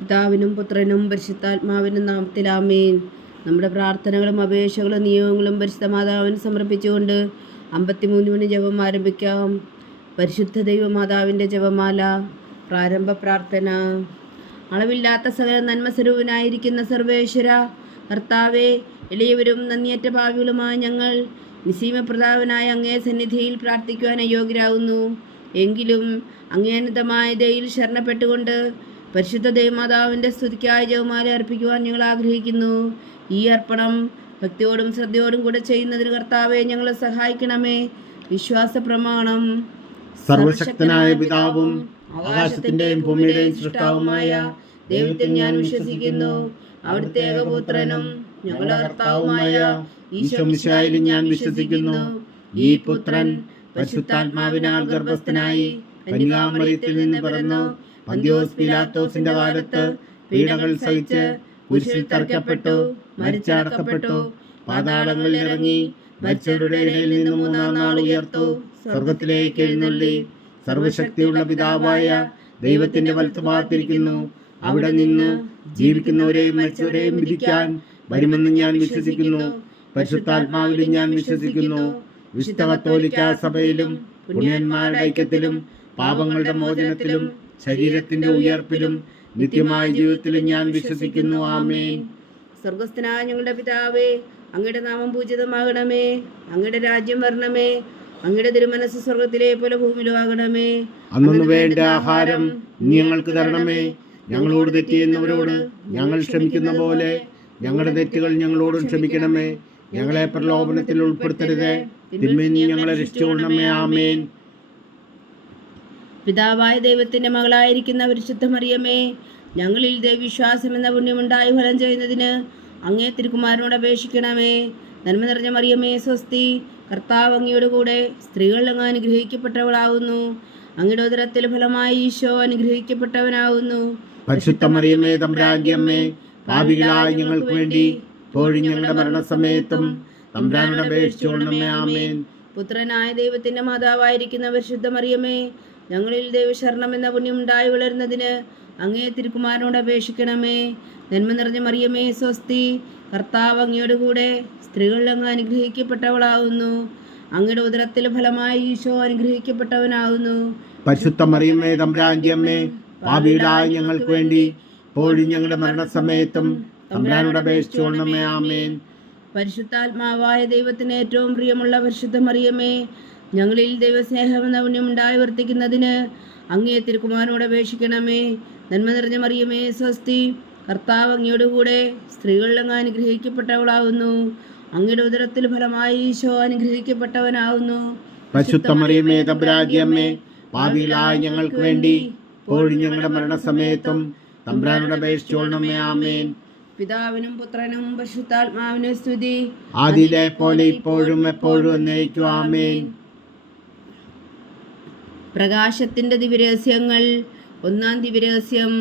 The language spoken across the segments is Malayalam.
പിതാവിനും പുത്രനും പരിശുദ്ധാത്മാവിനും നാമത്തിൽ ആമേൻ. നമ്മുടെ പ്രാർത്ഥനകളും അപേക്ഷകളും നിയോഗങ്ങളും പരിശുദ്ധ മാതാവിന് സമർപ്പിച്ചുകൊണ്ട് 53 മണി ജപം ആരംഭിക്കാം. പരിശുദ്ധ ദൈവമാതാവിൻ്റെ ജപമാല. പ്രാരംഭ പ്രാർത്ഥന. അളവില്ലാത്ത സകല നന്മസ്വരൂപനായിരിക്കുന്ന സർവേശ്വര കർത്താവെ, എളിയവരും നന്ദിയറ്റ പാപികളുമായ ഞങ്ങൾ നിസീമപ്രതാപനായ അങ്ങേ സന്നിധിയിൽ പ്രാർത്ഥിക്കുവാൻ അയോഗ്യരാകുന്നു. എങ്കിലും അങ്ങേയനന്തമായ ദയയിൽ ശരണപ്പെട്ടുകൊണ്ട് പരിശുദ്ധ ദൈവമാതാവിൻ്റെ സ്തുതിക്കായ ജപമാല അർപ്പിക്കുവാൻ ഞങ്ങൾ ആഗ്രഹിക്കുന്നു. ഈ അർപ്പണം ഭക്തിയോടും ശ്രദ്ധയോടും കൂടെ ചെയ്യുന്നതിന് കർത്താവെ ഞങ്ങളെ സഹായിക്കണമേ. വിശ്വാസ പ്രമാണം. സർവശക്തനായ പിതാവും ആകാശത്തിന്റെയും ഭൂമിയുടെയും സൃഷ്ടാവുമായ ദൈവത്തിൽ ഞാൻ വിശ്വസിക്കുന്നു. അവിടുത്തെ ഏകപുത്രനും ഞങ്ങളുടെ കർത്താവുമായ ഈശോ മിശിഹായിലും ഞാൻ വിശ്വസിക്കുന്നു. ഈ പുത്രൻ പരിശുദ്ധാത്മാവിനാൽ ഗർഭസ്ഥനായി കന്യകാമറിയത്തിൽ നിന്ന് പിറന്നു പന്തിയോസ് പിലാത്തോസിന്റെ കാലത്ത് പീഡകൾ സഹിച്ച് കുരിശിൽ തറയ്ക്കപ്പെട്ടു, മരിച്ചടക്കപ്പെട്ടു, പാതാളങ്ങളിൽ ഇറങ്ങി, മരിച്ചവരുടെ ഇടയിൽ നിന്ന് 3-ാം നാൾ ഉയർത്തു, സ്വർഗത്തിലേക്ക് എഴുന്നള്ളി, സർവശക്തിയുള്ള പിതാവായ ദൈവത്തിന്റെ വലത്തുഭാഗത്തിരിക്കുന്നു. അവിടെ നിന്ന് ജീവിക്കുന്നവരെയും മരിച്ചവരെയും വിധിക്കാൻ വരുമെന്ന് ഞാൻ വിശ്വസിക്കുന്നു. പരിശുദ്ധാത്മാവിലും ഞാൻ വിശ്വസിക്കുന്നു. വിശുദ്ധ കത്തോലിക്കാ സഭയിലും പുണ്യന്മാരുടെ ഐക്യത്തിലും പാപങ്ങളുടെ മോചനത്തിലും ശരീരത്തിന്റെ ഉയർപ്പിലും നിത്യമായ ജീവിതത്തിലും ഞാൻ വിശ്വസിക്കുന്നു. ആമേൻ. സ്വർഗസ്ഥനായ ഞങ്ങളുടെ പിതാവേ, അങ്ങയുടെ നാമം പൂജിതമാകണമേ. അങ്ങയുടെ രാജ്യം വരണമേ. അങ്ങയുടെ തിരുമനസ് സ്വർഗത്തിലെ പോലെ ഭൂമിയിലും ആകണമേ. അന്നു വേണ്ട ആഹാരം ഞങ്ങൾക്ക് തരണമേ. ഞങ്ങളോട് തെറ്റ് ചെയ്യുന്നവരോട് ഞങ്ങൾ ക്ഷമിക്കുന്ന പോലെ ഞങ്ങളുടെ തെറ്റുകൾ ഞങ്ങളോടും ക്ഷമിക്കണമേ. ഞങ്ങളെ പ്രലോഭനത്തിൽ ഉൾപ്പെടുത്തരുതേ, തിന്മയിൽ നിന്ന് ഞങ്ങളെ രക്ഷിച്ചുകൊള്ളണമേ. ആമേൻ. പിതാവായ ദൈവത്തിന്റെ മകളായിരിക്കുന്ന പരിശുദ്ധ മറിയമേ, ഞങ്ങളിൽ ദൈവവിശ്വാസം എന്ന പുണ്യമുണ്ടായി ഫലം ചെയ്യുന്നതിന് അങ്ങേ തിരുക്കുമാരനോട് അപേക്ഷിക്കണമേ. നന്മ നിറഞ്ഞ മറിയമേ സ്വസ്തി, കർത്താവ് അങ്ങയുടെ കൂടെ സ്ത്രീകൾ അങ്ങ് അനുഗ്രഹിക്കപ്പെട്ടവളാകുന്നു. അങ്ങയുടെ ഉദരത്തിൽ ഫലമായി ഈശോ അനുഗ്രഹിക്കപ്പെട്ടവനാകുന്നു. പരിശുദ്ധ മറിയമേ തമ്പുരാന്റെ അമ്മേ, പാപികളായ ഞങ്ങൾക്ക് വേണ്ടി ഇപ്പോഴും ഞങ്ങളുടെ മരണസമയത്തും തമ്പുരാനോട് അപേക്ഷിച്ചുകൊള്ളണമേ. ആമേൻ. പുത്രനായ ദൈവത്തിന്റെ മാതാവായിരിക്കുന്ന പരിശുദ്ധ മറിയമേ, ഞങ്ങളിൽ ദൈവശരണം എന്ന പുണ്യം ഉണ്ടായി വളരുന്നതിന് അങ്ങേ തിരുക്കുമാരനോട് അപേക്ഷിക്കണമേ. നന്മ നിറഞ്ഞ മറിയമേ സ്വസ്തി, കർത്താവ് അങ്ങയുടെ കൂടെ സ്ത്രീകൾ അങ്ങ് അനുഗ്രഹിക്കപ്പെട്ടവളാകുന്നു. അങ്ങയുടെ ഉദരത്തിൽ ഫലമായി ഈശോ അനുഗ്രഹിക്കപ്പെട്ടവനാകുന്നു. പരിശുദ്ധ മറിയമേ തമ്പുരാന്റെ അമ്മേ, പാപികളായ ഞങ്ങൾക്ക് വേണ്ടി ഇപ്പോഴും ഞങ്ങളുടെ മരണസമയത്തും തമ്പുരാനോട് അപേക്ഷിച്ചുകൊള്ളണമേ. ആമേൻ. പരിശുദ്ധാത്മാവായ ദൈവത്തിന് ഏറ്റവും പ്രിയമുള്ള പരിശുദ്ധ മറിയമേ, ഞങ്ങളിൽ ദൈവസ്നേഹം എന്ന പുണ്യം ഉണ്ടായി വർത്തിക്കുന്നതിന് അങ്ങേ തിരുക്കുമാരനോട് അപേക്ഷിക്കണമേ. നന്മ നിറഞ്ഞ മറിയമേ സ്വസ്തി, കർത്താവ് അങ്ങയുടെ കൂടെ സ്ത്രീകൾ അങ്ങ് അനുഗ്രഹിക്കപ്പെട്ടവളാകുന്നു. അങ്ങയുടെ ഉദരത്തിൽ ഫലമായി ഈശോ അനുഗ്രഹിക്കപ്പെട്ടവനാകുന്നു. പരിശുദ്ധ മറിയമേ തമ്പുരാന്റെ അമ്മേ, പാപികളായ ഞങ്ങൾക്ക് വേണ്ടി ഇപ്പോഴും ഞങ്ങളുടെ മരണസമയത്തും തമ്പുരാനോട് അപേക്ഷിച്ചുകൊള്ളണമേ. ആമേൻ. പിതാവിനും പുത്രനും പരിശുദ്ധാത്മാവിനും സ്തുതി, ആദിയിലെ പോലെ ഇപ്പോഴും എപ്പോഴും എന്നേക്കും. ആമേൻ. പ്രകാശത്തിന്റെ ദിവ്യരഹസ്യങ്ങൾ. 1-ാം ദിവ്യരഹസ്യം.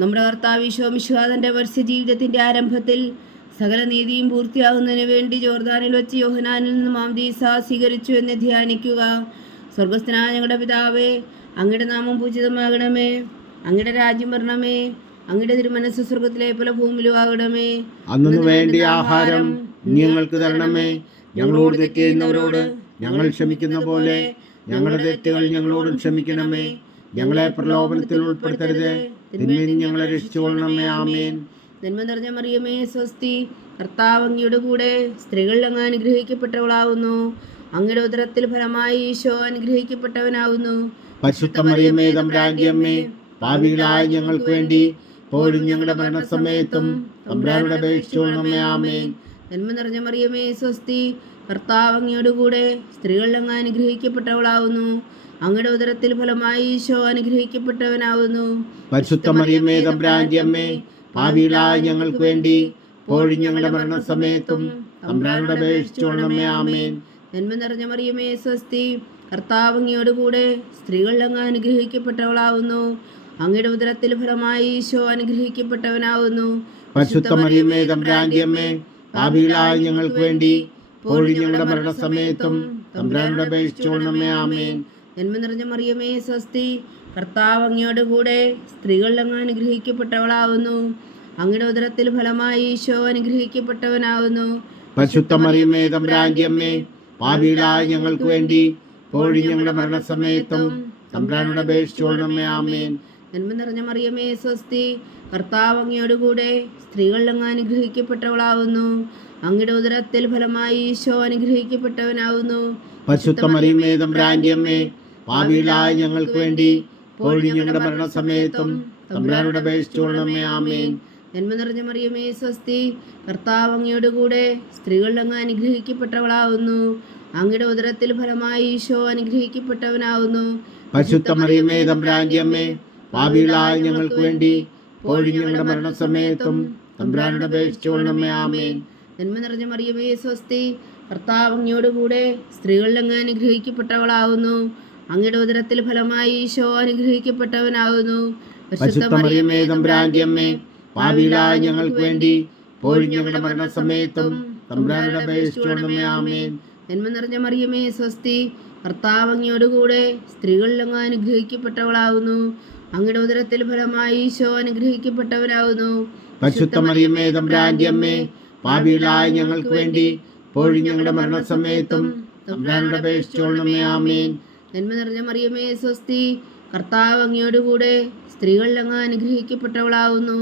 നമ്മുടെ കർത്താവ് ഈശോ മിശിഹാ തന്റെ പരസ്യ ജീവിതത്തിന്റെ ആരംഭത്തിൽ സകല നീതിയും പൂർത്തിയാകുന്നതിന് വേണ്ടി ജോർദാനിൽ വെച്ച് യോഹന്നാനിൽ നിന്ന് മാമോദീസ സ്വീകരിച്ചു എന്ന് ധ്യാനിക്കുക. സ്വർഗസ്ഥനായ ഞങ്ങളുടെ പിതാവേ, അങ്ങയുടെ നാമം പൂജിതമാകണമേ. അങ്ങയുടെ രാജ്യം വരണമേ. അങ്ങയുടെ തിരുമനസ് സ്വർഗത്തിലെ പോലെ ഭൂമിയിലും ആകണമേ. അന്നു വേണ്ട ആഹാരം ഞങ്ങൾക്ക് തരണമേ. ഞങ്ങളോട് തെറ്റ് ചെയ്യുന്നവരോട് ഞങ്ങൾ ക്ഷമിക്കുന്ന പോലെ ഞങ്ങളുടെ തെറ്റുകൾ ഞങ്ങളോടും ക്ഷമിക്കണമേ. ഞങ്ങളെ പ്രലോഭനത്തിൽ ഉൾപ്പെടുത്തരുത്, തിന്മയിൽ നിന്ന് ഞങ്ങളെ രക്ഷിച്ചുകൊള്ളണമേ. ആമേൻ. നന്മ നിറഞ്ഞ മറിയമേ സ്വസ്തി, കർത്താവ് അങ്ങയുടെ കൂടെ സ്ത്രീകൾ അങ്ങ് അനുഗ്രഹിക്കപ്പെട്ടവളാകുന്നു. അങ്ങയുടെ ഉദരത്തിൽ ഫലമായി ഈശോ അനുഗ്രഹിക്കപ്പെട്ടവനാകുന്നു. പരിശുദ്ധ മറിയമേ തമ്പുരാന്റെ അമ്മേ, പാപികളായ ഞങ്ങൾക്ക് വേണ്ടി ഇപ്പോഴും ഞങ്ങളുടെ മരണസമയത്തും തമ്പുരാനോട് അപേക്ഷിച്ചുകൊള്ളണമേ. ആമേൻ. നന്മ നിറഞ്ഞ മറിയമേ സ്വസ്തി, കർത്താവ് അങ്ങയുടെ കൂടെ സ്ത്രീകൾ അങ്ങ് അനുഗ്രഹിക്കപ്പെട്ടവളാകുന്നു. അങ്ങയുടെ ഉദരത്തിൽ ഫലമായി ഈശോ അനുഗ്രഹിക്കപ്പെട്ടവനാകുന്നു. പരിശുദ്ധ മറിയമേ തമ്പുരാന്റെ അമ്മേ, പാപികളായ ഞങ്ങൾക്ക് വേണ്ടി ഇപ്പോഴും ഞങ്ങളുടെ മരണസമയത്തും തമ്പുരാനോട് അപേക്ഷിച്ചുകൊള്ളണമേ. ആമേൻ. നന്മ നിറഞ്ഞ മറിയമേ സ്വസ്തി, കർത്താവ് അങ്ങയുടെ കൂടെ സ്ത്രീകൾ അങ്ങ് അനുഗ്രഹിക്കപ്പെട്ടവളാകുന്നു. അങ്ങയുടെ ഉദരത്തിൽ ഫലമായി ഈശോ അനുഗ്രഹിക്കപ്പെട്ടവനാകുന്നു. പരിശുദ്ധ മറിയമേ തമ്പുരാന്റെ അമ്മേ, പാപികളായ ഞങ്ങൾക്ക് വേണ്ടി ഇപ്പോഴും ഞങ്ങളുടെ മരണസമയത്തും തമ്പുരാനോട് അപേക്ഷിച്ചുകൊള്ളണമേ. ആമേൻ. നന്മ നിറഞ്ഞ മറിയമേ സ്വസ്തി, കർത്താവ് അങ്ങയോട് കൂടെ സ്ത്രീകളിൽ അങ്ങ് അനുഗ്രഹിക്കപ്പെട്ടവളാവുന്നു. അങ്ങയുടെ ഉദരത്തിൽ ഫലമായി ഈശോ അനുഗ്രഹിക്കപ്പെട്ടവനാവുന്നു. പരിശുദ്ധ മറിയമേ തമ്പുരാന്റെ അമ്മേ, പാപികളായ ഞങ്ങൾക്ക് വേണ്ടി ഇപ്പോഴും ഞങ്ങളുടെ മരണസമയത്തും തമ്പുരാനോട് അപേക്ഷിച്ചുകൊള്ളണമേ. ആമേൻ. നന്മ നിറഞ്ഞ മറിയമേ സ്വസ്തി, കർത്താവ് അങ്ങയോട് കൂടെ സ്ത്രീകളിൽ അങ്ങ് അനുഗ്രഹിക്കപ്പെട്ടവളാവുന്നു. അങ്ങയുടെ ഉദരത്തിൽ ഫലമായി ഈശോ അനുഗ്രഹിക്കപ്പെട്ടവനാവുന്നു. പരിശുദ്ധ മറിയമേ തമ്പുരാന്റെ അമ്മേ, പാപികളായ ഞങ്ങൾക്ക് വേണ്ടി ഇപ്പോഴും ഞങ്ങളുടെ മരണസമയത്തും തമ്പുരാനോട് അപേക്ഷിച്ചുകൊള്ളണമേ. ആമേൻ. നന്മ നിറഞ്ഞ മറിയമേ സ്വസ്തി, കർത്താവ് അങ്ങയോട് കൂടെ സ്ത്രീകളിൽ അങ്ങ് അനുഗ്രഹിക്കപ്പെട്ടവളാവുന്നു. അങ്ങയുടെ ഉദരത്തിൽ ഫലമായി ഈശോ അനുഗ്രഹിക്കപ്പെട്ടവനാവുന്നു. പരിശുദ്ധ മറിയമേ തമ്പുരാന്റെ അമ്മേ, പാപികളായ ഞങ്ങൾക്ക് വേണ്ടി ഇപ്പോഴും ഞങ്ങളുടെ മരണസമയത്തും തമ്പുരാനോട് അപേക്ഷിച്ചുകൊള്ളണമേ. ആമേൻ. നന്മ നിറഞ്ഞ മറിയമേ സ്വസ്തി, കർത്താവ് അങ്ങയോട് കൂടെ സ്ത്രീകളിൽ അങ്ങ് അനുഗ്രഹിക്കപ്പെട്ടവളാവുന്നു. അങ്ങയുടെ ഉദരത്തിൽ ഫലമായി ഈശോ അനുഗ്രഹിക്കപ്പെട്ടവനാവുന്നു. പരിശുദ്ധ മറിയമേ തമ്പുരാന്റെ അമ്മേ, പാപികളായ ഞങ്ങൾക്ക് വേണ്ടി ഇപ്പോഴും ഞങ്ങളുടെ മരണസമയത്തും തമ്പുരാനോട് അപേക്ഷിച്ചുകൊള്ളണമേ. ആമേൻ. നന്മ നിറഞ്ഞ മറിയമേ സ്വസ്തി, കർത്താവ് അങ്ങയോട് കൂടെ സ്ത്രീകളിൽ അങ്ങ് അനുഗ്രഹിക്കപ്പെട്ടവളാവുന്നു. അങ്ങയുടെ ഉദരത്തിൽ ഫലമായി ഈശോ അനുഗ്രഹിക്കപ്പെട്ടവനാവുന്നു. പരിശുദ്ധ മറിയമേ തമ്പുരാന്റെ അമ്മേ, പാപികളായ ഞങ്ങൾക്ക് വേണ്ടി ഇപ്പോഴും ഞങ്ങളുടെ മരണസമയത്തും തമ്പുരാനോട് അപേക്ഷിച്ചുകൊള്ളണമേ. ആമേൻ. നന്മ നിറഞ്ഞ മറിയമേ സ്വസ്തി, കർത്താവ് അങ്ങയോട് കൂടെ സ്ത്രീകളിൽ അങ്ങ് അനുഗ്രഹിക്കപ്പെട്ടവളാവുന്നു.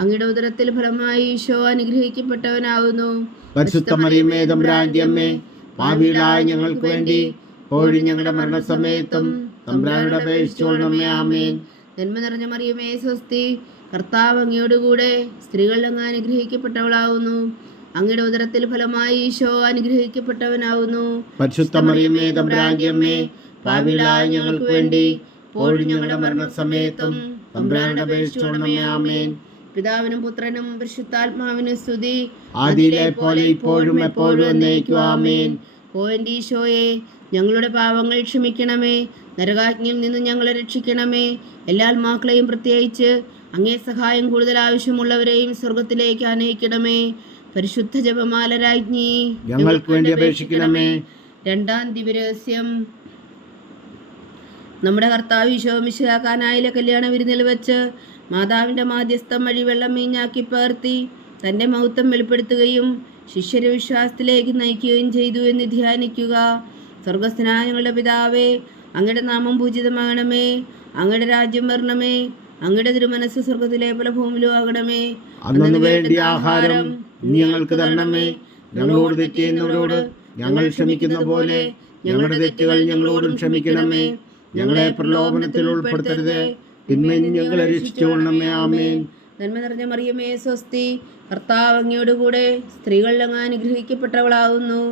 അങ്ങയുടെ ഉദരത്തിൽ ഫലമായി ഈശോ അനുഗ്രഹിക്കപ്പെട്ടവനാവുന്നു. പരിശുദ്ധ മറിയമേ തമ്പുരാന്റെ അമ്മേ, പാപികളായ ഞങ്ങൾക്ക് വേണ്ടി ഇപ്പോഴും ഞങ്ങളുടെ മരണസമയത്തും തമ്പുരാനോട് അപേക്ഷിച്ചുകൊള്ളണമേ. ആമേൻ. നന്മ നിറഞ്ഞ മറിയമേ സ്വസ്തി, കർത്താവ് അങ്ങയോട് കൂടെ സ്ത്രീകളിൽ അങ്ങ് അനുഗ്രഹിക്കപ്പെട്ടവളാവുന്നു. അങ്ങയുടെ ഉദരത്തിൽ ഫലമായി ഈശോ അനുഗ്രഹിക്കപ്പെട്ടവനാവുന്നു. പരിശുദ്ധ മറിയമേ തമ്പുരാന്റെ അമ്മേ, പാപികളായ ഞങ്ങൾക്ക് വേണ്ടി ഇപ്പോഴും ഞങ്ങളുടെ മരണസമയത്തും തമ്പുരാനോട് അപേക്ഷിച്ചുകൊള്ളണമേ. ആമേൻ. പിതാവിനും പുത്രനും പരിശുദ്ധാത്മാവിനും സ്തുതി, ആദിയിലെ പോലെ ഇപ്പോഴും എപ്പോഴും എന്നേക്കും. ആമേൻ. ഓ എൻ്റെ ഈശോയെ, ഞങ്ങളുടെ പാവങ്ങൾ ക്ഷമിക്കണമേ, നരകാജ്ഞയിൽ നിന്ന് ഞങ്ങളെ രക്ഷിക്കണമേ. എല്ലാ ആത്മാക്കളെയും പ്രത്യേകിച്ച് അങ്ങേ സഹായം കൂടുതൽ ആവശ്യമുള്ളവരെയും സ്വർഗത്തിലേക്ക് ആനയിക്കണമേ. പരിശുദ്ധ ജപമാല രാജ്ഞി, ഞങ്ങൾക്ക് വേണ്ടി അപേക്ഷിക്കണമേ. രണ്ടാം ദിവരഹസ്യം. നമ്മുടെ കർത്താവ് ഈശോ മിശിഹാ കാനായിലെ കല്യാണ വിരുന്നിൽ വെച്ച് മാതാവിൻ്റെ മാധ്യസ്ഥം വഴി വെള്ളം വീഞ്ഞാക്കി പകർത്തി തൻ്റെ മഹത്വം വെളിപ്പെടുത്തുകയും ശിഷ്യരെ വിശ്വാസത്തിലേക്ക് നയിക്കുകയും ചെയ്തു എന്ന് ധ്യാനിക്കുക. സ്വർഗസ്ഥനായ ഞങ്ങളുടെ പിതാവേ, അങ്ങയുടെ നാമം പൂജിതമാകണമേ. അങ്ങയുടെ രാജ്യം വരണമേ. അങ്ങയുടെ തിരുമനസ്സ് സ്വർഗത്തിലെ പോലെ ഭൂമിയിലും ആകണമേ. അന്നു വേണ്ടിയ ആഹാരം ഞങ്ങൾക്ക് തരണമേ. ഞങ്ങളോട് തെറ്റ് ചെയ്യുന്നവരോട് ഞങ്ങൾ ക്ഷമിക്കുന്ന പോലെ ഞങ്ങളുടെ തെറ്റുകൾ ഞങ്ങളോടും ക്ഷമിക്കണമേ. ഞങ്ങളെ പ്രലോഭനത്തിൽ ഉൾപ്പെടുത്തരുത്, തിന്മയിൽ ഞങ്ങളെ രക്ഷിച്ചുകൊള്ളണമേ. ആമേൻ. നന്മ നിറഞ്ഞ മറിയമേ സ്വസ്തി, കർത്താവ് അങ്ങയോട് കൂടെ സ്ത്രീകളിൽ അങ്ങ് അനുഗ്രഹിക്കപ്പെട്ടവളാവുന്നു.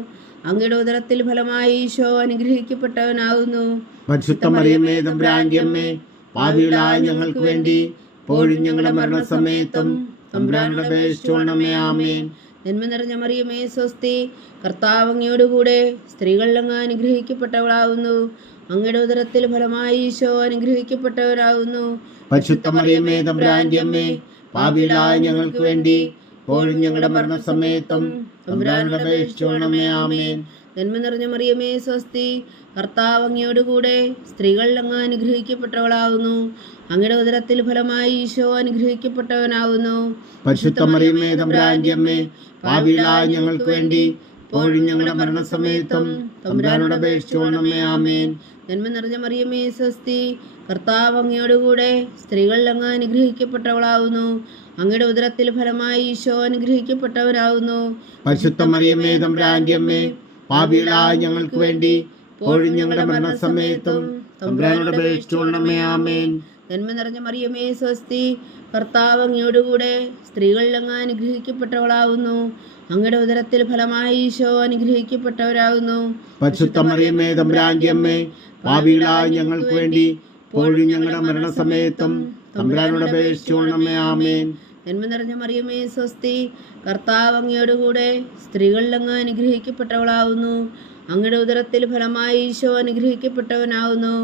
അങ്ങയുടെ ഉദരത്തിൽ ഫലമായി ഈശോ അനുഗ്രഹിക്കപ്പെട്ടവനാവുന്നു. പരിശുദ്ധ മറിയമേ തമ്പുരാന്റെ അമ്മേ, പാപികളായ ഞങ്ങൾക്ക് വേണ്ടി ഇപ്പോഴും ഞങ്ങളുടെ മരണസമയത്തും തമ്പുരാനോട് അപേക്ഷിച്ചുകൊള്ളണമേ. ആമേൻ. നന്മ നിറഞ്ഞ മറിയമേ സ്വസ്തി, കർത്താവ് അങ്ങയോട് കൂടെ സ്ത്രീകളിൽ അങ്ങ് അനുഗ്രഹിക്കപ്പെട്ടവളാവുന്നു. അങ്ങയുടെ ഉദരത്തിൽ ഫലമായി ഈശോ അനുഗ്രഹിക്കപ്പെട്ടവരാകുന്നു. പരിശുദ്ധ മറിയമേ തമ്പുരാന്റെ അമ്മേ, പാപികളായ ഞങ്ങൾക്ക് വേണ്ടി ഇപ്പോഴും ഞങ്ങളുടെ മരണസമയത്തും തമ്പുരാനോട് അപേക്ഷിച്ചുകൊള്ളണമേ. ആമേൻ. നന്മ നിറഞ്ഞ മറിയമേ സ്വസ്തി, കർത്താവ് അങ്ങയോട് കൂടെ സ്ത്രീകളിൽ അങ്ങ് അനുഗ്രഹിക്കപ്പെട്ടവളാവുന്നു. അങ്ങയുടെ ഉദരത്തിൽ ഫലമായി ഈശോ അനുഗ്രഹിക്കപ്പെട്ടവനാവുന്നു. പരിശുദ്ധ മറിയമേ തമ്പുരാന്റെ അമ്മേ, പാപികളായ ഞങ്ങൾക്ക് വേണ്ടി ഇപ്പോഴും ഞങ്ങളുടെ മരണസമയത്തും തമ്പുരാനോട് അപേക്ഷിച്ചുകൊള്ളണമേ. ആമേൻ. നന്മ നിറഞ്ഞ മറിയമേ സ്വസ്തി, കർത്താവ് അങ്ങയോട് കൂടെ സ്ത്രീകളിൽ അങ്ങ് അനുഗ്രഹിക്കപ്പെട്ടവളാവുന്നു. അങ്ങയുടെ ഉദരത്തിൽ ഫലമായി ഈശോ അനുഗ്രഹിക്കപ്പെട്ടവനാവുന്നു. പരിശുദ്ധ മറിയമേ തമ്പുരാന്റെ അമ്മേ, പാപികളായ ഞങ്ങൾക്ക് വേണ്ടി ഇപ്പോഴും ഞങ്ങളുടെ മരണസമയത്തും തമ്പുരാനോട് അപേക്ഷിച്ചുകൊള്ളണമേ. ആമേൻ. നന്മ നിറഞ്ഞ മറിയമേ സ്വസ്തി, കർത്താവ് അങ്ങയോട് കൂടെ സ്ത്രീകളിൽ അങ്ങ് അനുഗ്രഹിക്കപ്പെട്ടവളാവുന്നു. അങ്ങയുടെ ഉദരത്തിൽ ഫലമായി ഈശോ അനുഗ്രഹിക്കപ്പെട്ടവരാകുന്നു. പരിശുദ്ധ മറിയമേ തമ്പുരാന്റെ അമ്മേ, പാപികളായ ഞങ്ങൾക്ക് വേണ്ടി ഇപ്പോഴും ഞങ്ങളുടെ മരണസമയത്തും തമ്പുരാനോട് അപേക്ഷിച്ചുകൊള്ളണമേ. ആമേൻ. നന്മ നിറഞ്ഞ മറിയമേ സ്വസ്തി, കർത്താവ് അങ്ങയോട് കൂടെ സ്ത്രീകളിൽ അങ്ങ് അനുഗ്രഹിക്കപ്പെട്ടവളാവുന്നു. അങ്ങയുടെ ഉദരത്തിൽ ഫലമായി ഈശോ അനുഗ്രഹിക്കപ്പെട്ടവനാവുന്നു.